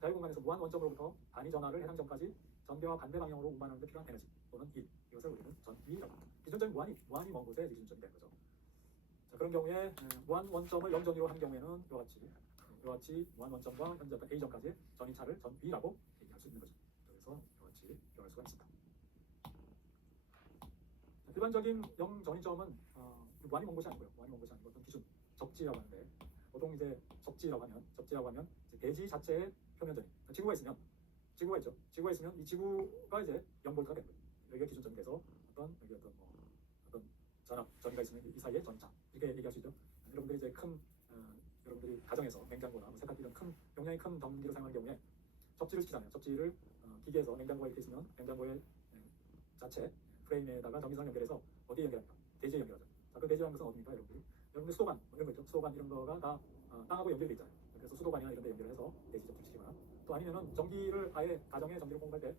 자유 공간에서 무한 원점으로부터 단위 전하를 해당 점까지 전개와 반대 방향으로 운반하는 데 필요한 에너지 또는 일, 이것을 우리는 전위라고 합니다. 기준점이 무한이 먼 곳에 기준점이 되는 거죠. 자, 그런 경우에 무한 원점을 0전위로 한 경우에는 이와 같이 무한 원점과 현재 어떤 A점까지의 전위차를 전위라고 얘기할 수 있는 거죠. 그래서 이와 같이 표현할 수가 있습니다. 자, 일반적인 0전위점은 무한이 먼 곳이 아니고요. 무한이 먼 곳이 아니고 어떤 기준, 접지라고 하는데, 보통 이제 접지라고 하면 이제 대지 자체의 표면점이, 지구가 있으면 이 지구가 이제 0볼트가 되는 거예요. 여기가 기준점이 돼서 어떤 전위가 있으면 이 사이에 전차 이렇게 얘기할 수 있죠. 여러분들이 이제 여러분들이 가정에서 냉장고나 세탁기 이런 용량이 큰 전기를 사용하는 경우에 접지를 시키잖아요. 접지를 기계에서 냉장고가 이렇게 있으면 냉장고의 자체 프레임에다가 전기선을 연결해서 어디에 연결합니까? 대지에 연결하죠. 자, 그 대지라는 것은 어디입니까, 여러분들이? 여러분들 수도관 뭐 이런 거 있죠. 수도관 이런 거가 다 땅하고 연결돼 있잖아요. 그래서 수도관이나 이런 데 연결해서 대지 접촉시키거나 또 아니면은 전기를 아예 가정에 전기를 공급할 때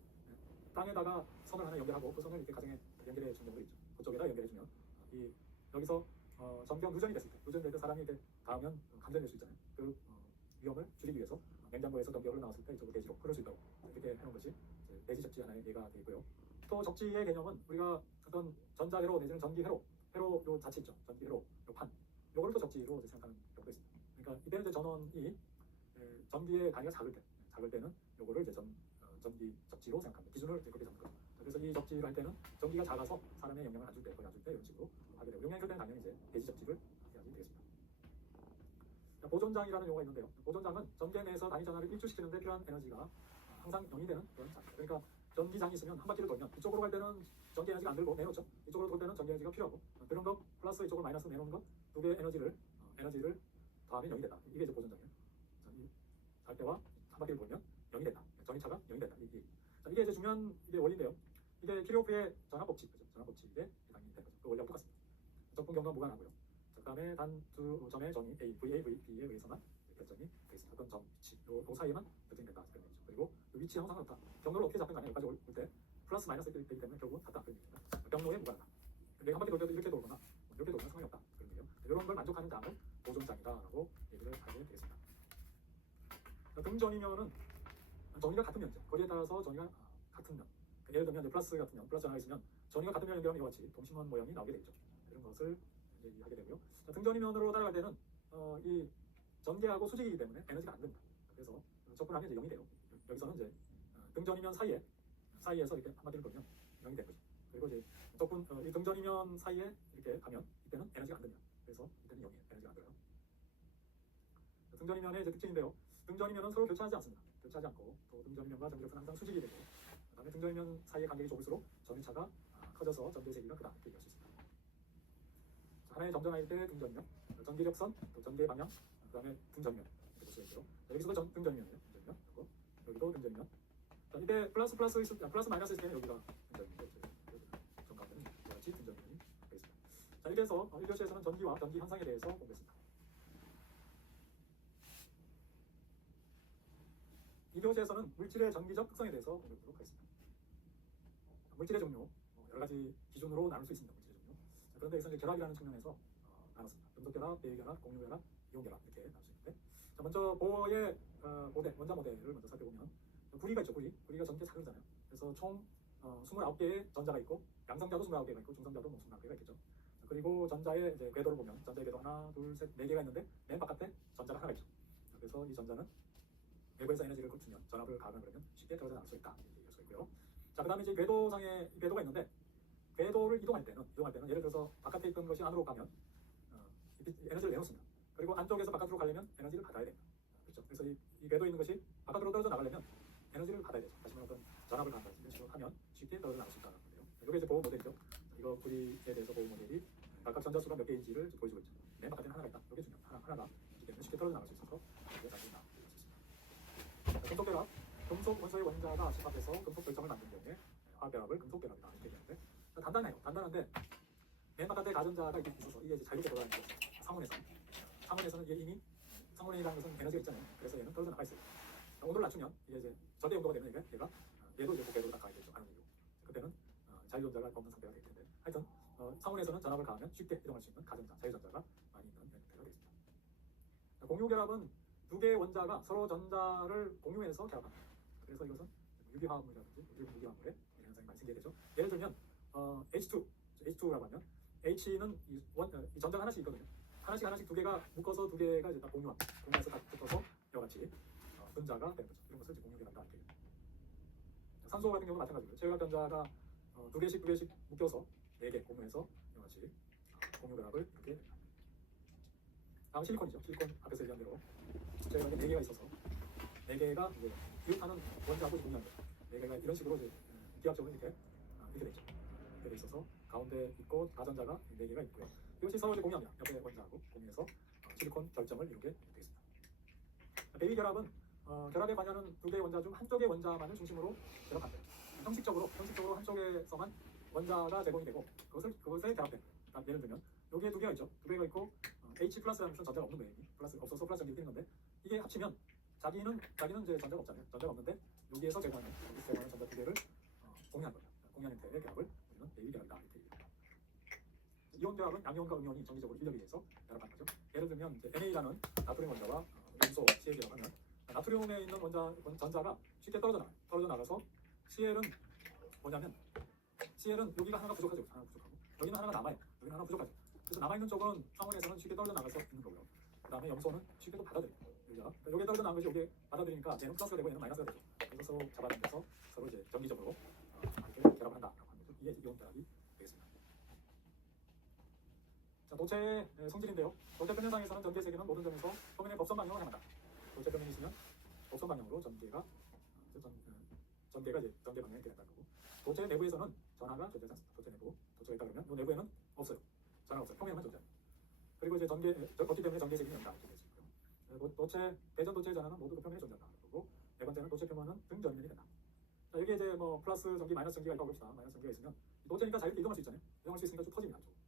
땅에다가 선을 하나 연결하고 그 선을 이렇게 가정에 연결해 주는 경우도 있죠. 그쪽에다 연결해 주면 이 여기서 전기가 누전이 됐을 때, 누전이 될 때 사람이 이렇게 닿으면 감전될 수 있잖아요. 그 위험을 줄이기 위해서 냉장고에서 전기가 흘러나왔을 때 이쪽으로 대지로 흐를 수 있도록 이렇게 해놓은 것이 대지 접지 하나의 예가 되어 있고요. 또 접지의 개념은 우리가 어떤 전자회로 내지는 전기회로, 회로 요 자체 있죠. 전기회로, 요 판, 요거를 또 접지로 생각하는 경우가 있습니다. 그러니까 이때는 이제 전원이 전기의 단위가 작을 때는 요거를 이제 전기 접지로 생각합니다. 기준을 이제 그렇게 잡는 거죠. 그래서 이 접지를 할 때는 전기가 작아서 사람의 영향을 안 줄 때, 거의 안 줄 때 이런 식으로 하게 되고, 영향이 클 때는 당연히 이제 대지 접지를 해야지 되겠습니다. 자, 보존장이라는 용어가 있는데요. 보존장은 전기 내에서 단위 전하를 일주시키는 데 필요한 에너지가 항상 0이 되는 그런 장. 그러니까 전기장이 있으면 한 바퀴를 돌면 이쪽으로 갈 때는 전기 에너지가 안 들고 내놓죠. 이쪽으로 돌 때는 전기 에너지가 필요하고, 그런 거 플러스 이쪽으로 마이너스 내놓는 것 두 개의 에너지를 더하면 0이 된다. 이게 이제 보존장이에요. 갈 때와 한 바퀴를 돌면 0이 된다. 전기차가 0이 된다. 이게 이제 중요한 원리인데요. 이게 키르호프의 전압법칙, 전압법칙에 해당이 되는 거죠. 그 원리하고 똑같습니다. 적분 경과 무관하고요. 그 다음에 단 두 점의 정의 A, VA, VB에 의해서만 결정이 되겠습니다. 어떤 점, 위치, 요 사이에만 결정이 된다. 그리고 위치하고 상관없다. 경로를 어떻게 잡든 간에 여기까지 올 때 플러스 마이너스 되기 때문에 결국은 같다. 그런 얘기입니다. 경로에 무관하다. 내가 한 바퀴 돌 때도 이렇게 돌거나 이렇게 돌면 상관이 없다. 그런 얘기예요. 이런 걸 만족하는 장을 보존장이다라고 얘기를 하게 되겠습니다. 등전이면은 전위가 같은 면이죠. 거리에 따라서 전위가 같은 면. 예를 들면 이제 플러스 같은 면, 플러스 전화가 있으면 전위가 같은 면인데 이와 같이 동심원 모양이 나오게 되죠. 이런 것을 이제 하게 되고요. 자, 등전이면으로 따라갈 때는 이 전기하고 수직이기 때문에 에너지가 안 됩니다. 그래서 접근하면 이제 0이 돼요. 여기서는 이제 등전이면 사이에서 이렇게 한 바퀴를 돌면 0이 되는 거죠. 그리고 이제 이 등전이면 사이에 이렇게 가면 이때는 에너지가 안 됩니다. 그래서 이때는 0이에요. 에너지가 안 돼요. 등전이면의 이제 특징인데요. 등전이면은 서로 교차하지 않습니다. 교차하지 않고 또 등전이면과 전기력은 항상 수직이 되고, 그다음에 등전이면 사이의 간격이 좁을수록 전위차가 커져서 전기의 세기가 크다 이렇게 얘기할 수 있습니다. 자, 하나의 점전할 때 등전이면, 전기력선, 또 전기의 방향, 그다음에 등전이면 이렇게 볼 수가 있고요. 자, 여기서도 등전이면이에요. 등전이면, 그리고 여기도 등전이면. 자, 이때 플러스 마이너스 있을 때는 여기가 등전이고, 정가는 같이 등전이면이 되겠습니다. 자, 이렇게 해서 1교시에서는 전기와 전기 현상에 대해서 공부했습니다. 2교시에서는 물질의 전기적 특성에 대해서 공부하도록 하겠습니다. 물질의 종류, 여러 가지 기준으로 나눌 수 있습니다. 물질의 종류. 자, 그런데 여기서 이제 결합이라는 측면에서 나눴습니다. 금속결합, 대유결합, 공유결합, 이온결합 이렇게 나눌 수 있는데, 자, 먼저 보어의 원자 모델을 먼저 살펴보면 구리가 있죠. 구리가 전체 작은잖아요. 그래서 총 29개의 전자가 있고, 양성자도 29개가 있고, 중성자도 29개가 있겠죠. 자, 그리고 전자의 이제 궤도를 보면 전자의 궤도 하나, 둘, 셋, 4개가 있는데 맨 바깥에 전자가 하나 있죠. 자, 그래서 이 전자는 외부에서 에너지를 거치면, 전압을 가하면 그러면 쉽게 떨어져 나올 수 있다 이렇게 얘기할 수 있고요. 자, 그다음에 이제 궤도상에 궤도가 있는데, 궤도를 이동할 때는 예를 들어서 바깥에 있던 것이 안으로 가면 에너지를 내놓습니다. 그리고 안쪽에서 바깥으로 가려면 에너지를 받아야 됩니다. 그렇죠? 그래서 이 궤도에 있는 것이 바깥으로 떨어져 나가려면 에너지를 받아야 되죠. 다시 말해 어떤 전압을 가한다 이런 식으로 하면 쉽게 떨어져 나갈 수 있다는 건데요. 이게 이제 보호 모델이죠. 이거 구리에 대해서 보호 모델이 각각 전자수가 몇 개인지를 보여주고 있죠. 맨 바깥에는 하나가 있다. 이게 중요합니다. 하나가 있기 때문에 쉽게 떨어져 나갈 수 있어서 이게 잘 된다. 금속결합, 금속 원소의 원자가 집합해서 금속 결정을 만든 경우에 화학결합을 금속결합이다 이렇게 얘기하는데, 단단한데 맨 바깥에 가전자가 이렇게 있어서 이게 이제 자유롭게 돌아다니는 거죠. 상온에서는 이게 이미 상온이라는 것은 에너지가 있잖아요. 그래서 얘는 떨어져 나가 있어요. 온도를 낮추면 이게 이제 저대 온도가 되면 얘도 이제 궤도로 다 가야겠죠. 아는 이유. 그때는 자유전자가 없는 상태가 될 텐데, 하여튼 상온에서는 전압을 가하면 쉽게 이동할 수 있는 가전자, 자유전자가 많이 있는 형태가 되겠습니다. 공유결합은 두 개의 원자가 서로 전자를 공유해서 결합합니다. 그래서 이것은 유기화합물이라든지 무기화합물의 현상이 많이 생기게 되죠. 예를 들면 H2라고 하면 H는 이 전자가 하나씩 있거든요. 하나씩 두 개가 묶어서 두 개가 이제 다 공유해서 다 붙어서 이와 같이 분자가 되는 거죠. 이런 것을 이제 공유결합이라고 합니다. 산소 같은 경우도 마찬가지고요. 제외각 전자가 두 개씩 묶여서 4개 공유해서 이와 같이 공유결합을 이렇게 됩니다. 다음 실리콘이죠. 실리콘 앞에서 얘기한 대로 제외각이 4개가 있어서 4개가 이제 이웃하는 원자하고 공유하는 거죠. 4개가 이런 식으로 이제 기하학적으로 이렇게 돼 있죠. 이렇게 돼 있어서 가운데 있고 가전자가 4개가 있고요. 이것이 서로 이제 공유합니다. 옆에 원자하고 공유해서 실리콘 결정을 이루게 되겠습니다. 배위 결합은 결합에 관여하는 두 개의 원자 중 한쪽의 원자만을 중심으로 결합한대요. 형식적으로 한쪽에서만 원자가 제공이 되고 그것에 결합된. 예를 들면 여기에 두 개가 있죠. 두 개가 있고 H 플러스라는 것은 전자가 없는 거예요. 플러스 없어서 플러스 전기를 끼는 건데 이게 합치면 자기는 이제 전자가 없잖아요. 전자가 없는데 여기에서 제공하는 전자 두 개를 공유한 거예요. 공유한 형태의 결합을 우리는 대위 결합이다 이렇게 얘기합니다. 이온 결합은 양이온과 음이온이 정기적으로 인력에 의해서 결합하는 거죠. 예를 들면 이제 Na 라는 나트륨 원자와 염소 Cl 결합하면 나트륨에 있는 전자가 쉽게 떨어져 나가요. 떨어져 나가서 Cl은 뭐냐면 Cl은 여기가 하나가 부족하죠. 하나 부족하고 여기는 하나가 남아요. 여기는 하나 부족하죠. 그래서 남아있는 쪽은 상온에서는 쉽게 떨어져 나가서 있는 거고요. 그 다음에 염소는 쉽게 또 받아들여요. 그러니까 여기에 떨어져 나간 것이 여기에 받아들이니까 얘는 플러스가 되고 얘는 마이너스가 되죠. 그래서 서로 잡아당겨서 서로 이제 정기적으로 이렇게 결합을 한다라고 하는 거죠. 이게 이온 결합이 되겠습니다. 자, 도체의 성질인데요. 도체 표면상에서는 전기의 세계는 모든 점에서 표면의 법선 방향을 향한다. 도체 표면이 있으면 법선 방향으로 전개가 이제 전개 방향이 이렇게 된다는 거고, 도체 내부에서는 전하가 존재하지 않습니다. 도체 내부, 도체가 있다 그러면 이 내부에는 없어요. 전하가 없어요. 표면만 존재합니다. 그리고 이제 걷기 때문에 전기의 세계는 연다 이렇게 되어 있고요. 도체 대전 도체의 전하는 모두 그 표면에 존재한다. 그리고 네 번째는 도체 표면은 등전면이 된다. 자, 여기 이제 뭐 플러스 전기, 마이너스 전기가 있다고 봅시다. 마이너스 전기가 있으면 도체니까 자유롭게 이동할 수 있잖아요. 이동할 수 있으니까 쭉 터집니다. 안쪽으로.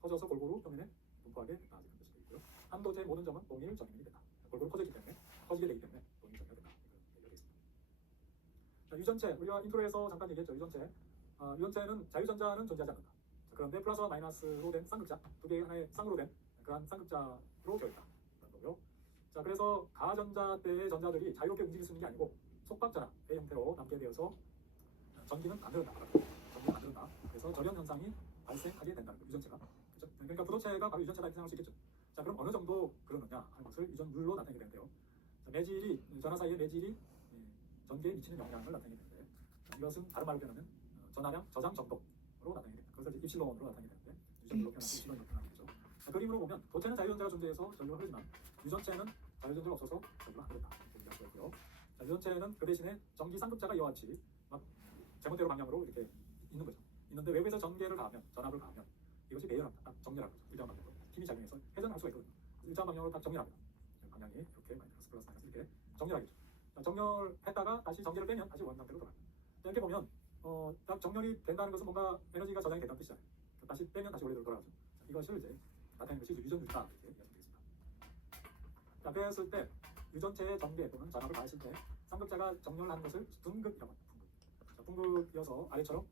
터져서 골고루 표면에 분포하게 나아지는 것이 되고요. 한 도체의 모든 점은 동일 정면이 된다. 골고루 퍼지기 때문에 터지게 되기 때문에 동일 정면이 된다. 이렇게 되어 있습니다. 자, 유전체, 우리가 인트로에서 잠깐 얘기했죠. 유전체. 유전체는 자유전자는 존재하지 않는다. 자, 그런데 플러스와 마이너스로 된 쌍극자, 두 개의 하나의 쌍으로 된 그러한 쌍극자로 되어 있다. 그런 거고요. 자, 그래서 가전자 때의 전자들이 자유롭게 움직일 수 있는 게 아니고 속박전하의 형태로 남게 되어서 전기는 안 흐른다. 전기는 안 흐른다. 그래서 절연 현상이 발생하게 된다는 거예요. 유전체가. 그렇죠? 그러니까 부도체가 바로 유전체다 이렇게 생각할 수 있겠죠. 자, 그럼 어느 정도 그러느냐 하는 것을 유전율로 나타내게 되는데요. 자, 매질이 전하 사이의 매질이 전기에 미치는 영향을 나타내게 되는데, 이것은 다른 말로 표현하면 전하량 저장 정도로 나타내게 됩니다. 그것을 이제 입실론으로 나타내게 되는데 유전율로 표현하면 입실론이 나타나게 되죠. 자, 그림으로 보면 도체는 자유전자가 존재해서 전류가 흐르지만 유전체는 자유전자가 없어서 전류가 안 흐른다. 이렇게 얘기할 수가 있고요. 자, 유전체는 그 대신에 전기 쌍극자가 이와 같이 막 제멋대로 방향으로 이렇게 있는 거죠. 있는데 외부에서 전기를 가하면, 전압을 가하면 이것이 배열합니다. 딱 정렬하는 거죠. 일정한 방향으로 힘이 작용해서 회전할 수가 있거든요. 일정한 방향으로 딱 정렬합니다. 방향이 이렇게 마이너스 플러스 마이너스 이렇게 정렬하겠죠. 자, 정렬했다가 다시 전기를 빼면 다시 원 상태로 돌아갑니다. 이렇게 보면 딱 정렬이 된다는 것은 뭔가 에너지가 저장이 된다는 뜻이잖아요. 다시 빼면 다시 원래대로 돌아가죠. 자, 이것을 이제 나타내는 것이 유전율이다 이렇게 이해하시면 되겠습니다. 자, 그랬을 때 유전체의 전개 또는 전압을 가했을 때 쌍극자가 정렬하는 것을 분극이라고 합니다. 분극. 자, 분극이어서 아래처럼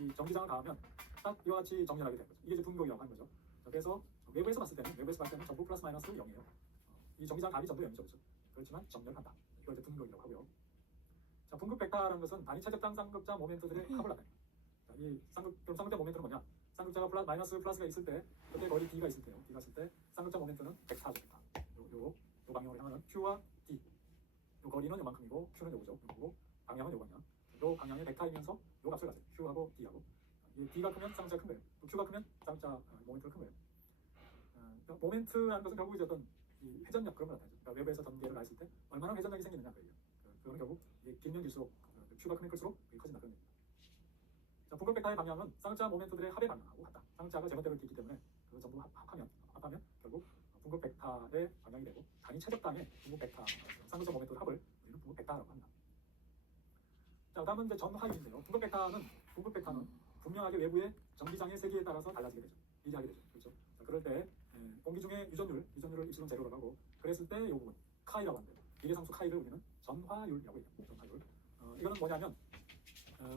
이 전기장을 가하면 딱 이와 같이 정렬하게 되는 거죠. 이게 이제 분극이라고 하는 거죠. 자, 그래서 외부에서 봤을 때는 전부 플러스 마이너스 0이에요. 이 전기장 값이 전부 0이죠. 그렇죠? 그렇지만 정렬한다. 이걸 이제 분극이라고 하고요. 자, 분극 벡터라는 것은 단위 차적당 쌍극자 모멘트들의 합을 나타냅니다. 자, 이 쌍극자 모멘트는 뭐냐? 쌍극자가 마이너스 플러스가 있을 때, 그때 거리 D가 있을 때요. D가 있을 때 쌍극자 모멘트는 벡터죠. 요 방향으로 향하는 Q와 D. 요 거리는 요만큼이고 Q는 요거죠. 요거고 방향은 요거냐. 요 방향의 벡터이면서 요 값을 가져요. Q하고 D하고. 이 D가 크면 쌍극자가 큰 거예요. 또 Q가 크면 쌍극자 모멘트가 큰 거예요. 그러니까 모멘트라는 것은 결국 이제 어떤 이 회전력 그런 걸 나타내죠. 그러니까 외부에서 전개를 가했을 때 얼마나 회전력이 생기느냐 그 얘기예요. 그거는 결국 길면 길수록 Q가 크면 클수록 커진다 그런 얘기입니다. 자, 분극 벡터의 방향은 쌍극자 모멘트들의 합의 방향하고 같다. 쌍극자가 제멋대로 있기 때문에 그걸 전부 합하면 결국 분극 벡터의 방향이 되고 단위 최적당의 분극 벡터 쌍극자 모멘트의 합을 우리는 분극 벡터라고 합니다. 자, 다음은 이제 전화율인데요. 분극 벡터는 분명하게 외부의 전기장의 세기에 따라서 달라지게 되죠. 일하게 되죠. 그렇죠? 자, 그럴 때 공기 중에 유전율을 입실론 제로로 하고 그랬을 때 이 부분 카이라고 하는데 비례상수 카이를 우리는 전화율이라고 얘기합니다. 전화율. 이거는 뭐냐면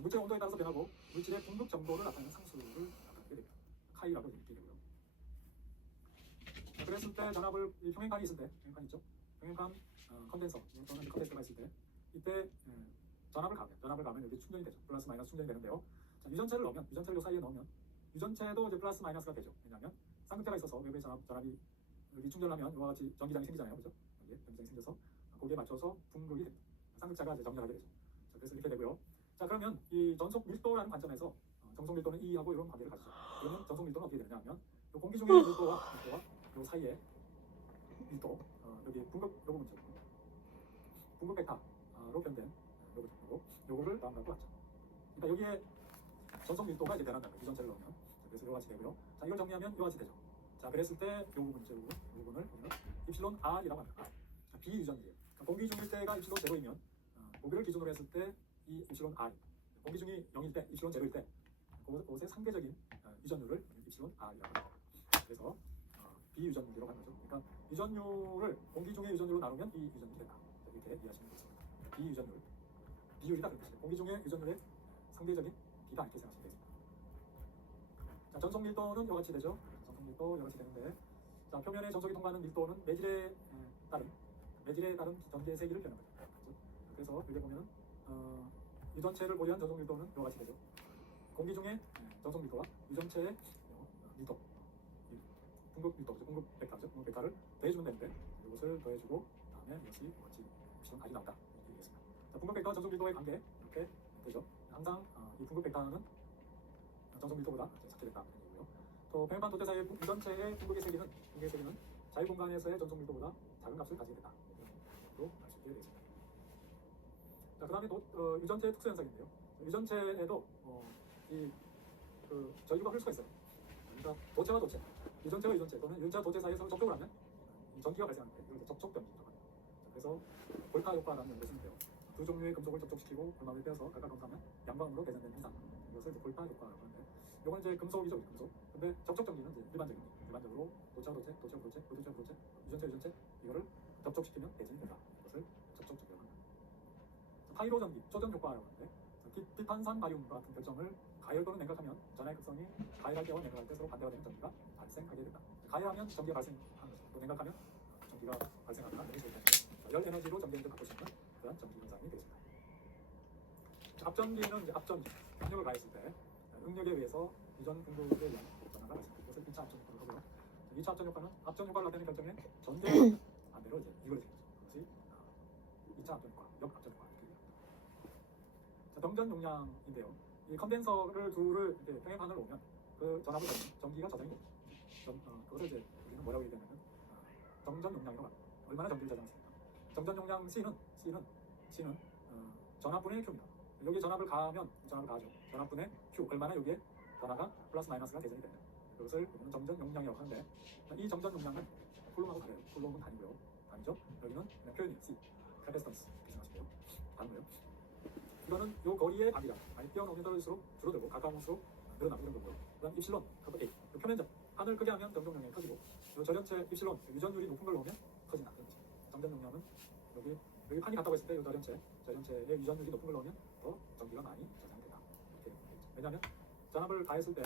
물질의 온도에 따라서 변하고 물질의 분극 정도를 나타내는 상수를 나타내게 됩니다. 카이라고 얘기하게 되고요. 자, 그랬을 때 전압을 이 평행판이 있을 때 평행판 있죠. 평행판 컨덴서 또는 컨덴서가 있을 때 이때 전압을 가면 여기 충전이 되죠. 플러스 마이너스 충전이 되는데요. 자, 유전체를 요 사이에 넣으면 유전체도 이제 플러스 마이너스가 되죠. 왜냐하면 쌍극자가 있어서 외부의 전압이 여기 충전하면 이와 같이 전기장이 생기잖아요. 그죠? 여기에 전기장이 생겨서 거기에 맞춰서 분극이 됩니다. 쌍극자가 이제 정렬하게 되죠. 자, 그래서 이렇게 되고요. 자, 그러면 이 전속 밀도라는 관점에서 정속 밀도는 E하고 이런 관계를 가지죠. 그러면 전속 밀도는 어떻게 되느냐 하면 이 공기 중의 밀도와 이 사이에 밀도 여기 분극 요 부분이죠. 분극 벡터로 변된 요거를 다음과 같죠. 그러니까 여기에 전속 밀도가 이제 변한다는 거예요. 유전체를 넣으면. 자, 그래서 이와 같이 되고요. 자, 이걸 정리하면 이와 같이 되죠. 자, 그랬을 때 이 부분이죠. 이 부분을 우리는 입실론 R이라고 합니다. 자, 비유전이에요. 그러니까 공기 중일 때가 입실론 제로이면 고기를 기준으로 했을 때 이 입실론 R, 공기 중이 0일 때, 입실론 제로일 때 그것의 상대적인 유전율을 입실론 R이라고 합니다. 그래서 비유전율이라고 하는 거죠. 그러니까 유전율을 공기 중의 유전율로 나누면 이 유전율이 된다. 이렇게 이해하시면 되겠습니다. 비유전율, 비율이다 그런 뜻이에요. 공기 중의 유전율의 상대적인 비다 이렇게 생각하시면 되겠습니다. 자, 전속 밀도는 이와 같이 되죠. 전속 밀도 이와 같이 되는데, 자, 표면의 전속이 통과하는 밀도는 매질에 따른 전기의 세기를 표현합니다. 그렇죠? 그래서 여기 보면은 유전체를 보유한 전속 밀도는 이와 같이 되죠. 공기 중의 전속 밀도와 유전체의 밀도, 공급 밀도죠. 공급 벡터죠. 공급 벡터를 더해주면 되는데 이것을 더해주고 다음에 이것이 같이 옵션 아이 나온다 이렇게 되겠습니다. 자, 공급 벡터 전속 밀도의 관계 이렇게 되죠. 항상 이 공급 벡터는 전속 밀도보다 작게 된다 이런 얘기고요. 또 평행판 도태사의 유전체의 공급의 세기는 자유 공간에서의 전속 밀도보다 작은 값을 가지게 된다. 이렇게 알 수 있게 되겠습니다. 자, 그다음에 유전체의 특수 현상인데요. 유전체에도 전류가 흐를 수가 있어요. 그러니까 도체와 도체, 유전체와 유전체 또는 유전체와 도체 사이에서 접촉을 하면 전기가 발생하는데 이걸 접촉 변기라고 합니다. 그래서 볼타 효과라는 연구를 쓰는데요. 두 종류의 금속을 접촉시키고 골망을 빼서 각각 검사하면 양방으로 개선되는 현상, 이것을 볼타 효과라고 하는데, 이건 이제 금속이죠, 금속. 근데 접촉 전기는 이제 일반적으로 도체와 도체, 도체와 도체, 도체와 도체, 유전체 유전체 이거를 접촉시키면 대진이 된다. 이것을 접촉 전기라고 합니다. 파이로 전기, 초전 효과라고 하는데, 비탄산 바리움과 같은 결정을 가열 또는 냉각하면 전하의 극성이 가열할 때와 냉각할 때 서로 반대가 되는 전기가 발생하게 된다. 가열하면 전기가 발생하는 것이고, 또 냉각하면 전기가 발생한다. 이렇게 되겠습니다. 열 에너지로 전기를 바꿀 수 있는 그런 전기 현상이 되겠습니다. 앞전기는 이제 앞전기, 압력을 가했을 때 응력에 의해서 유전 공급에 의한 전하가 발생합니다. 이것을 2차 앞전 효과로 하고요. 2차 앞전 효과는 앞전 효과를 나타내는 결정에 전개가 반대로 이제 이걸 생기죠. 그것이 2차 앞전 효과, 역 앞전 효과 이렇게 됩니다. 자, 정전 용량인데요. 이 컨덴서를 둘을 이렇게 평행판으로 오면 그 전압을 넣으면 전기가 저장이 됩니다. 그것을 이제 우리는 뭐라고 얘기하냐면 정전 용량이라고 합니다. 얼마나 전기를 저장했습니까? 정전 용량 C는 전압분의 Q입니다. 여기 전압을 가하면 전압을 가하죠. 전압분의 Q, 얼마나 여기에 전하가 플러스 마이너스가 대전이 되는, 그것을 우리는 정전 용량이라고 하는데, 이 정전 용량은 쿨롬하고 다르요. 쿨롬은 단위고요. 단위죠. 여기는 표현이 C, 캐패시턴스 이렇게 생각하시고요. 다른 이거는 요 거리의 반이다. 많이 뛰어넘으면 떨어질수록 줄어들고 가까울수록 늘어나고 이런 거고요. 그다음 입실론, A, 표면적, 판을 크게 하면 정전 용량이 커지고, 요 저련체 입실론, 유전율이 높은 걸 넣으면 커진다. 정전 용량은 여기 판이 같다고 했을 때 요 저련체의 유전율이 높은 걸 넣으면 더 전기가 많이 저장이 된다. 이렇게 되겠죠. 왜냐하면 전압을 가했을 때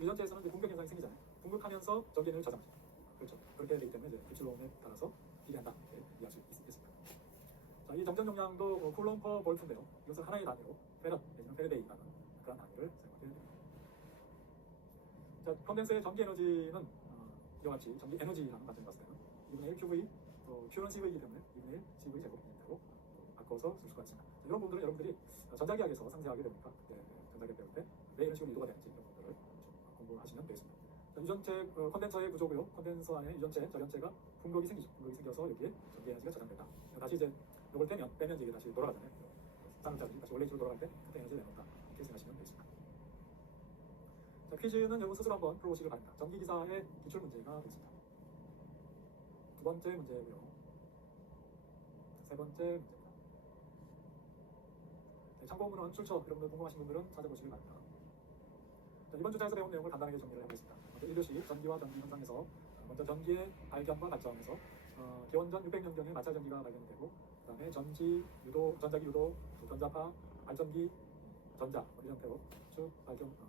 유전체에서는 이제 공격 현상이 생기잖아요. 공급하면서 전기 에너지를 저장하죠. 그렇죠. 그렇게 되기 때문에 이제 입실론에 따라서 비례한다. 이렇게 이해할 수 있습니다. 자, 이 정전 용량도 쿨롬 퍼 볼트인데요. 이것은 하나의 단위로 페럿 내지는 페르데이라는 그런 단위를 사용하게 됩니다. 자, 컨덴서의 전기 에너지는 이와 같이 전기 에너지라는 관점을 봤을 때는 2분의 1 QV, Q는 CV이기 때문에 2분의 1 CV 제곱미터로 바꿔서 쓸 수가 있습니다. 자, 이런 부분들은 여러분들이 전자기학에서 상세하게 배우니까 그때 전자기학 배울 때 왜 이런 식으로 이동가 되는지 이런 부분들을 공부하시면 되겠습니다. 자, 유전체 컨덴서의 구조고요. 컨덴서 안에 유전체, 저련체가 분극이 생기죠. 분극이 생겨서 여기에 전기 에너지가 저장된다. 다시 이제 이걸 빼면 이게 다시 돌아가잖아요. 쌍을 자르지 다시 원래 위치로 돌아갈 때 그때 에너지를 내놓는다. 이렇게 생각하시면 되겠습니다. 자, 퀴즈는 여러분 스스로 한번 풀어보시길 바랍니다. 전기기사의 기출 문제가 되겠습니다. 두 번째 문제고요. 세 번째 문제입니다. 네, 참고문은 출처, 여러분들 궁금하신 분들은 찾아보시길 바랍니다. 자, 이번 주제에서 배운 내용을 간단하게 정리를 해보겠습니다. 먼저 1교시 전기와 전기 현상에서 먼저 전기의 발견과 발전에서 기원전 600년경에 마찰 전기가 발견이 되고, 그 다음에 전자기 유도, 전자파, 발전기, 전자 이런 형태로 쭉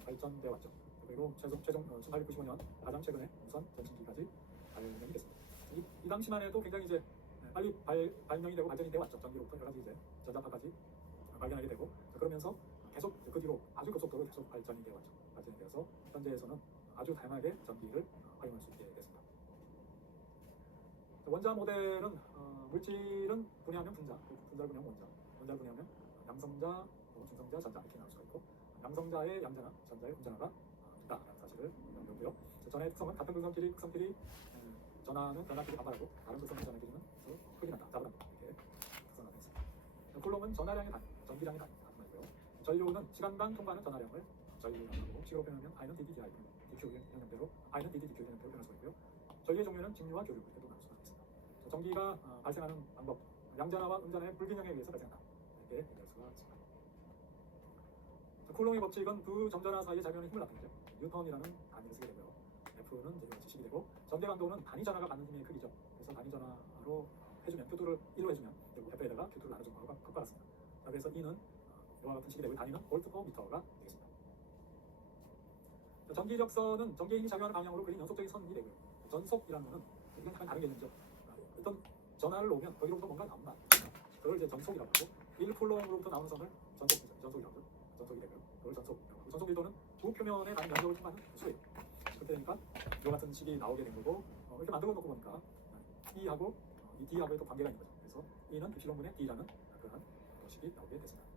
발전되어 왔죠. 그리고 최종 1895년 가장 최근에 무선 전신기까지 발명이 됐습니다. 이 당시만 해도 굉장히 이제 빨리 발명이 되고 발전이 되어 왔죠. 전기로부터 여러 가지 이제 전자파까지 발견하게 되고, 그러면서 계속 그 뒤로 아주 급속도로 계속 발전이 되어 왔죠. 발전이 되어서 현재에서는 아주 다양하게 전기를 활용할 수 있게 됐습니다. 원자 모델은 물질은 분해하면 분자를 분해하면 원자, 원자를 분해하면 양성자, 중성자, 전자 이렇게 나올 수가 있고, 양성자의 양자나 전자의 분자가 있다라는 사실을 연구했고요. 전하의 특성은 같은 극성끼리 전하는 변화끼리 반발하고 다른 극성의 전하끼리는 서로 흡인한다, 잡아당긴다 이렇게 특성화되어 있습니다. 쿨롬은 전하량의 단위, 전기량의 단위 말이고요. 전류는 시간당 통과하는 전하량을 전류라고 하고, 식으로 표현하면 I는 ddDI, dQ 이런 형태로 I는 ddDQ 이런 형태로 표현할 수가 있고요. 전류의 종류는 직류와 교류 이렇게도 나눌 수가 있습니다. 전기가 발생하는 방법, 양전하와 음전의 불균형에 의해서 발생한다 이렇게 얘기할 수가 있습니다. 쿨롬의 법칙은 두 점전하 사이의 작용하는 힘을 나타내죠. 뉴턴이라는 단위를 쓰게 되고요. F는 이제 이같이 식이 되고 전개 강도는 단위 전하가 갖는 힘의 크기죠. 그래서 단위 전하로 해주면 Q2를 1로 해주면 결국 F에다가 Q2를 나눠준 거하고 같습니다. 자, 그래서 E는 이와 같은 식이 되고 단위는 볼트/미터가 되겠습니다. 자, 전기적선은 전기의 힘이 작용하는 방향으로 그린 연속적인 선이 되고요. 전속이라는 것은 이건 약간 다른 개념이죠. 어떤 전하를 놓으면 거기로부터 뭔가 나온다. 그걸 이제 전속이라고 하고 1쿨럼으로부터 나오는 선을 전속이라고 하죠. 전속이 되고요. 그걸 전속이라고 하고 전속 밀도는 두 표면에 다른 면적을 통과하는 수예요. 그때니까 이와 같은 식이 나오게 된 거고 이렇게 만들어 놓고 보니까 E하고 이 D하고의 또 관계가 있는 거죠. 그래서 E는 B분의 D라는 그런 식이 나오게 됐습니다.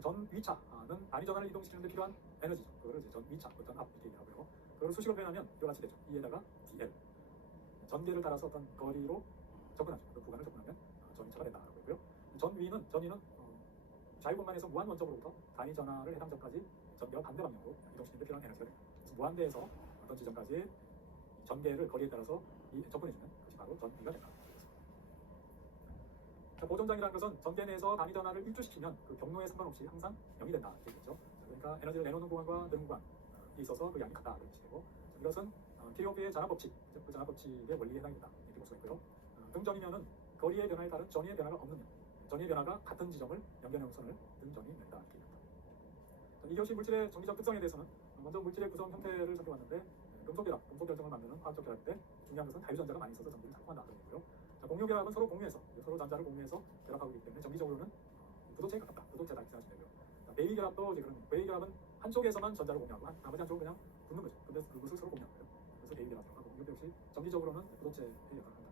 전위차는 단위 전하를 이동시키는 데 필요한 에너지죠. 그거를 이제 전위차, 전압 이렇게 얘기하고요. 그걸 수식으로 표현하면 이와 같이 되죠. E에다가 DL. 전개를 따라서 어떤 거리로 접근하죠. 그 구간을 접근하면 전위차가 된다라고 했고요. 전위는 자유공간에서 무한 원점으로부터 단위 전하를 해당 점까지 전개와 반대 방향으로 이동시키는 데 필요한 에너지가 됩니다. 그래서 무한대에서 어떤 지점까지 전개를 거리에 따라서 접근해주면 그것이 바로 전위가 된다. 자, 보정장이라는 것은 전개 내에서 단위 전하를 일주시키면 그 경로에 상관없이 항상 0이 된다. 이렇겠죠. 그러니까 에너지를 내놓는 구간과 드는 구간에 있어서 그 양이 같다. 이런 식이고 이것은 키르호프의 전압법칙, 그 전압법칙의 원리에 해당된다. 이렇게 볼 수가 있고요. 등전이면은 거리의 변화에 따른 전위의 변화가 없는 면, 전위의 변화가 같은 지점을 연결하는 선을 등전이 낸다. 이렇게 됩니다. 이 교시 물질의 정기적 특성에 대해서는 먼저 물질의 구성 형태를 살펴봤는데 금속 결정을 만드는 화학적 결합 때 중요한 것은 자유전자가 많이 있어서 전기를 잘 통한다. 그러고요. 공유 결합은 서로 전자를 공유해서 결합하고 있기 때문에 정기적으로는 부도체에 가깝다. 부도체다 이렇게 생각하시면 되고요. 베이 결합도 이제 그런 베이 결합은 한쪽에서만 전자를 공유하고 나머지 한쪽은 그냥 붙는 거죠. 근데 그것을 서로 공유하는 거예요. 그래서 베이 결합하고 이것 역시 정기적으로는 부도체의 역할을 한다.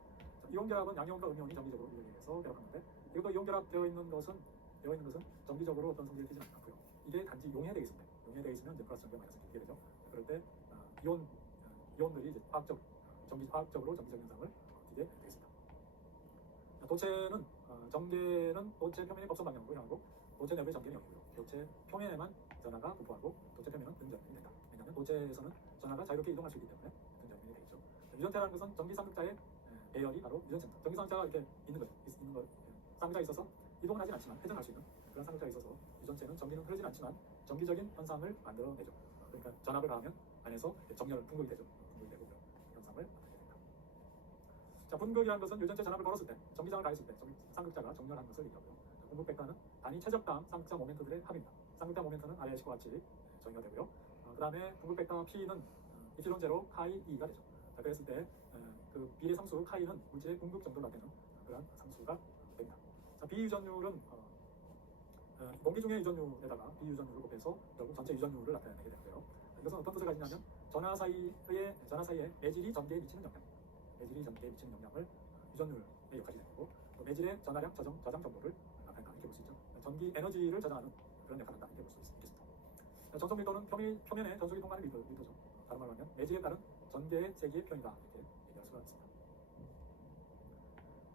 이온 결합은 양이온과 음이온이 정기적으로 이용해서 결합하는데 이것도 이온 결합되어 있는 것은 정기적으로 어떤 성질을 띠지 않고요. 이게 단지 용해되어 있습니다. 용해되어 있으면 이제 플러스 전기가 마이너스 띠게 되죠. 그럴 때 이온들이 이제 화학적으로 정기적 현상을 띠게 되겠습니다. 도체는 전개는 도체 표면의 법선 방향으로 향하고 도체 내부의 전개는 여기고요. 도체 표면에만 전하가 분포하고 도체 표면은 등전면이 된다. 왜냐하면 도체에서는 전하가 자유롭게 이동할 수 있기 때문에 등전면이 되겠죠. 유전체라는 것은 전기 쌍극자의 배열이 바로 유전체입니다. 전기 쌍극자가 이렇게 있는 거죠. 쌍극자가 있어서 이동은 하진 않지만 회전할 수 있는 그런 쌍극자가 있어서 유전체는 전기는 흐르진 않지만 정기적인 현상을 만들어내죠. 그러니까 전압을 가하면 안에서 정렬 분극이 되죠. 분극이 되고 그런 현상을 만들게 됩니다. 자, 분극이라는 것은 유전체 전압을 걸었을 때, 전기장을 가했을 때 쌍극자가 정렬한 것을 얘기하고요. 분극백과는 단위 최적당 쌍극자 모멘트들의 합입니다. 쌍극자 모멘트는 아래 식과 같이 정의가 되고요. 그 다음에 분극백과 P는 이피론 제로 카이 E가 되죠. 자, 그랬을 때 그 비례 상수 카이는 물질의 분극 정도가 되는 그런 상수가 됩니다. 자, 비유전율은 공기 중의 유전율에다가 비유전율을 곱해서 결국 전체 유전율을 나타내게 되는데요. 이것은 어떤 뜻을 가지냐면 전하 사이에 매질이 전개에 미치는 영향을 유전율의 역할이 되고 매질의 전하량 저장 정도를 나타낸다 이렇게 볼 수 있죠. 전기 에너지를 저장하는 그런 역할을 한다 이렇게 볼 수 있겠습니다. 전속 밀도는 표면에 전속이 통과하는 밀도죠. 다른 말로 하면 매질에 따른 전개의 세기의 편이다 이렇게 얘기할 수가 있습니다.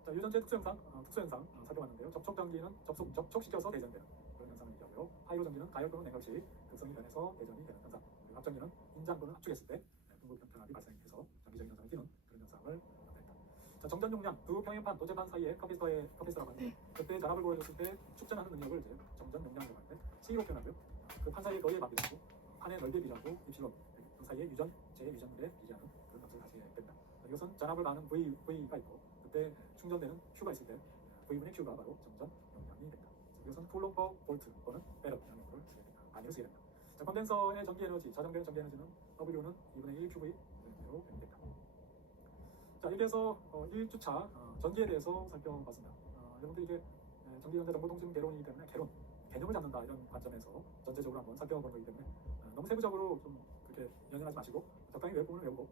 자, 유전체 특수현상 살펴봤는데요. 접촉 전기는 접촉시켜서 대전되는 그런 현상을 얘기하고요. 하이로 전기는 가열 또는 냉각시 극성이 변해서 대전이 되는 현상. 그리고 합전기는 인장 또는 압축했을 때 분극 변압이 발생해서 전기적인 현상을 띠는 그런 현상을 나타낸다. 자, 정전 용량 두 평행판 도체판 사이에 컴퓨터라고 하는데 그때 전압을 보여줬을 때 축전하는 능력을 이제 정전 용량이라고 하는데 C로 표현하고요. 그 판 사이의 거리에 맞게 판의 넓이에 비례하고 입실론 그 사이의 유전율에 비례하는 그런 값을 가지게 됩니다. 이것은 전압을 가하는 V가 있고 그때 충전되는 Q가 있을 때 V분의 Q가 바로 정전 용량이 됩니다. 이것은 쿨롬 퍼 볼트 또는 배럴 영역으로 쓰게 됩니다. 단위로 쓰게 됩니다. 자, 컨덴서의 전기 에너지, 저장되는 전기 에너지는 W는 2분의 1 QV로 됩니다. 자, 이렇게 해서 1주차 전기에 대해서 살펴봤습니다. 여러분들 이게 전기전자 정보통신 개론이기 때문에 개념을 잡는다 이런 관점에서 전체적으로 한번 살펴본 거기 때문에 너무 세부적으로 좀 그렇게 연연하지 마시고 적당히 외울 부분을 외우고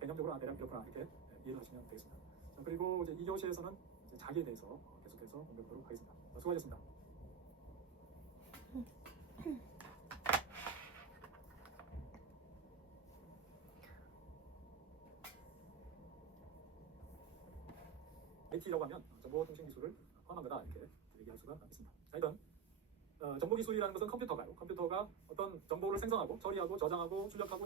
개념적으로 대략 이렇구나 이렇게 이해를 하시면 되겠습니다. 자, 그리고 이제 2교시에서는 자기에 대해서 계속해서 공부해보도록 하겠습니다. 수고하셨습니다. IT라고 하면 정보통신 기술을 포함한 거다 이렇게 얘기할 수가 있습니다. 자, 일단 정보기술이라는 것은 컴퓨터가 어떤 정보를 생성하고 처리하고 저장하고 출력하고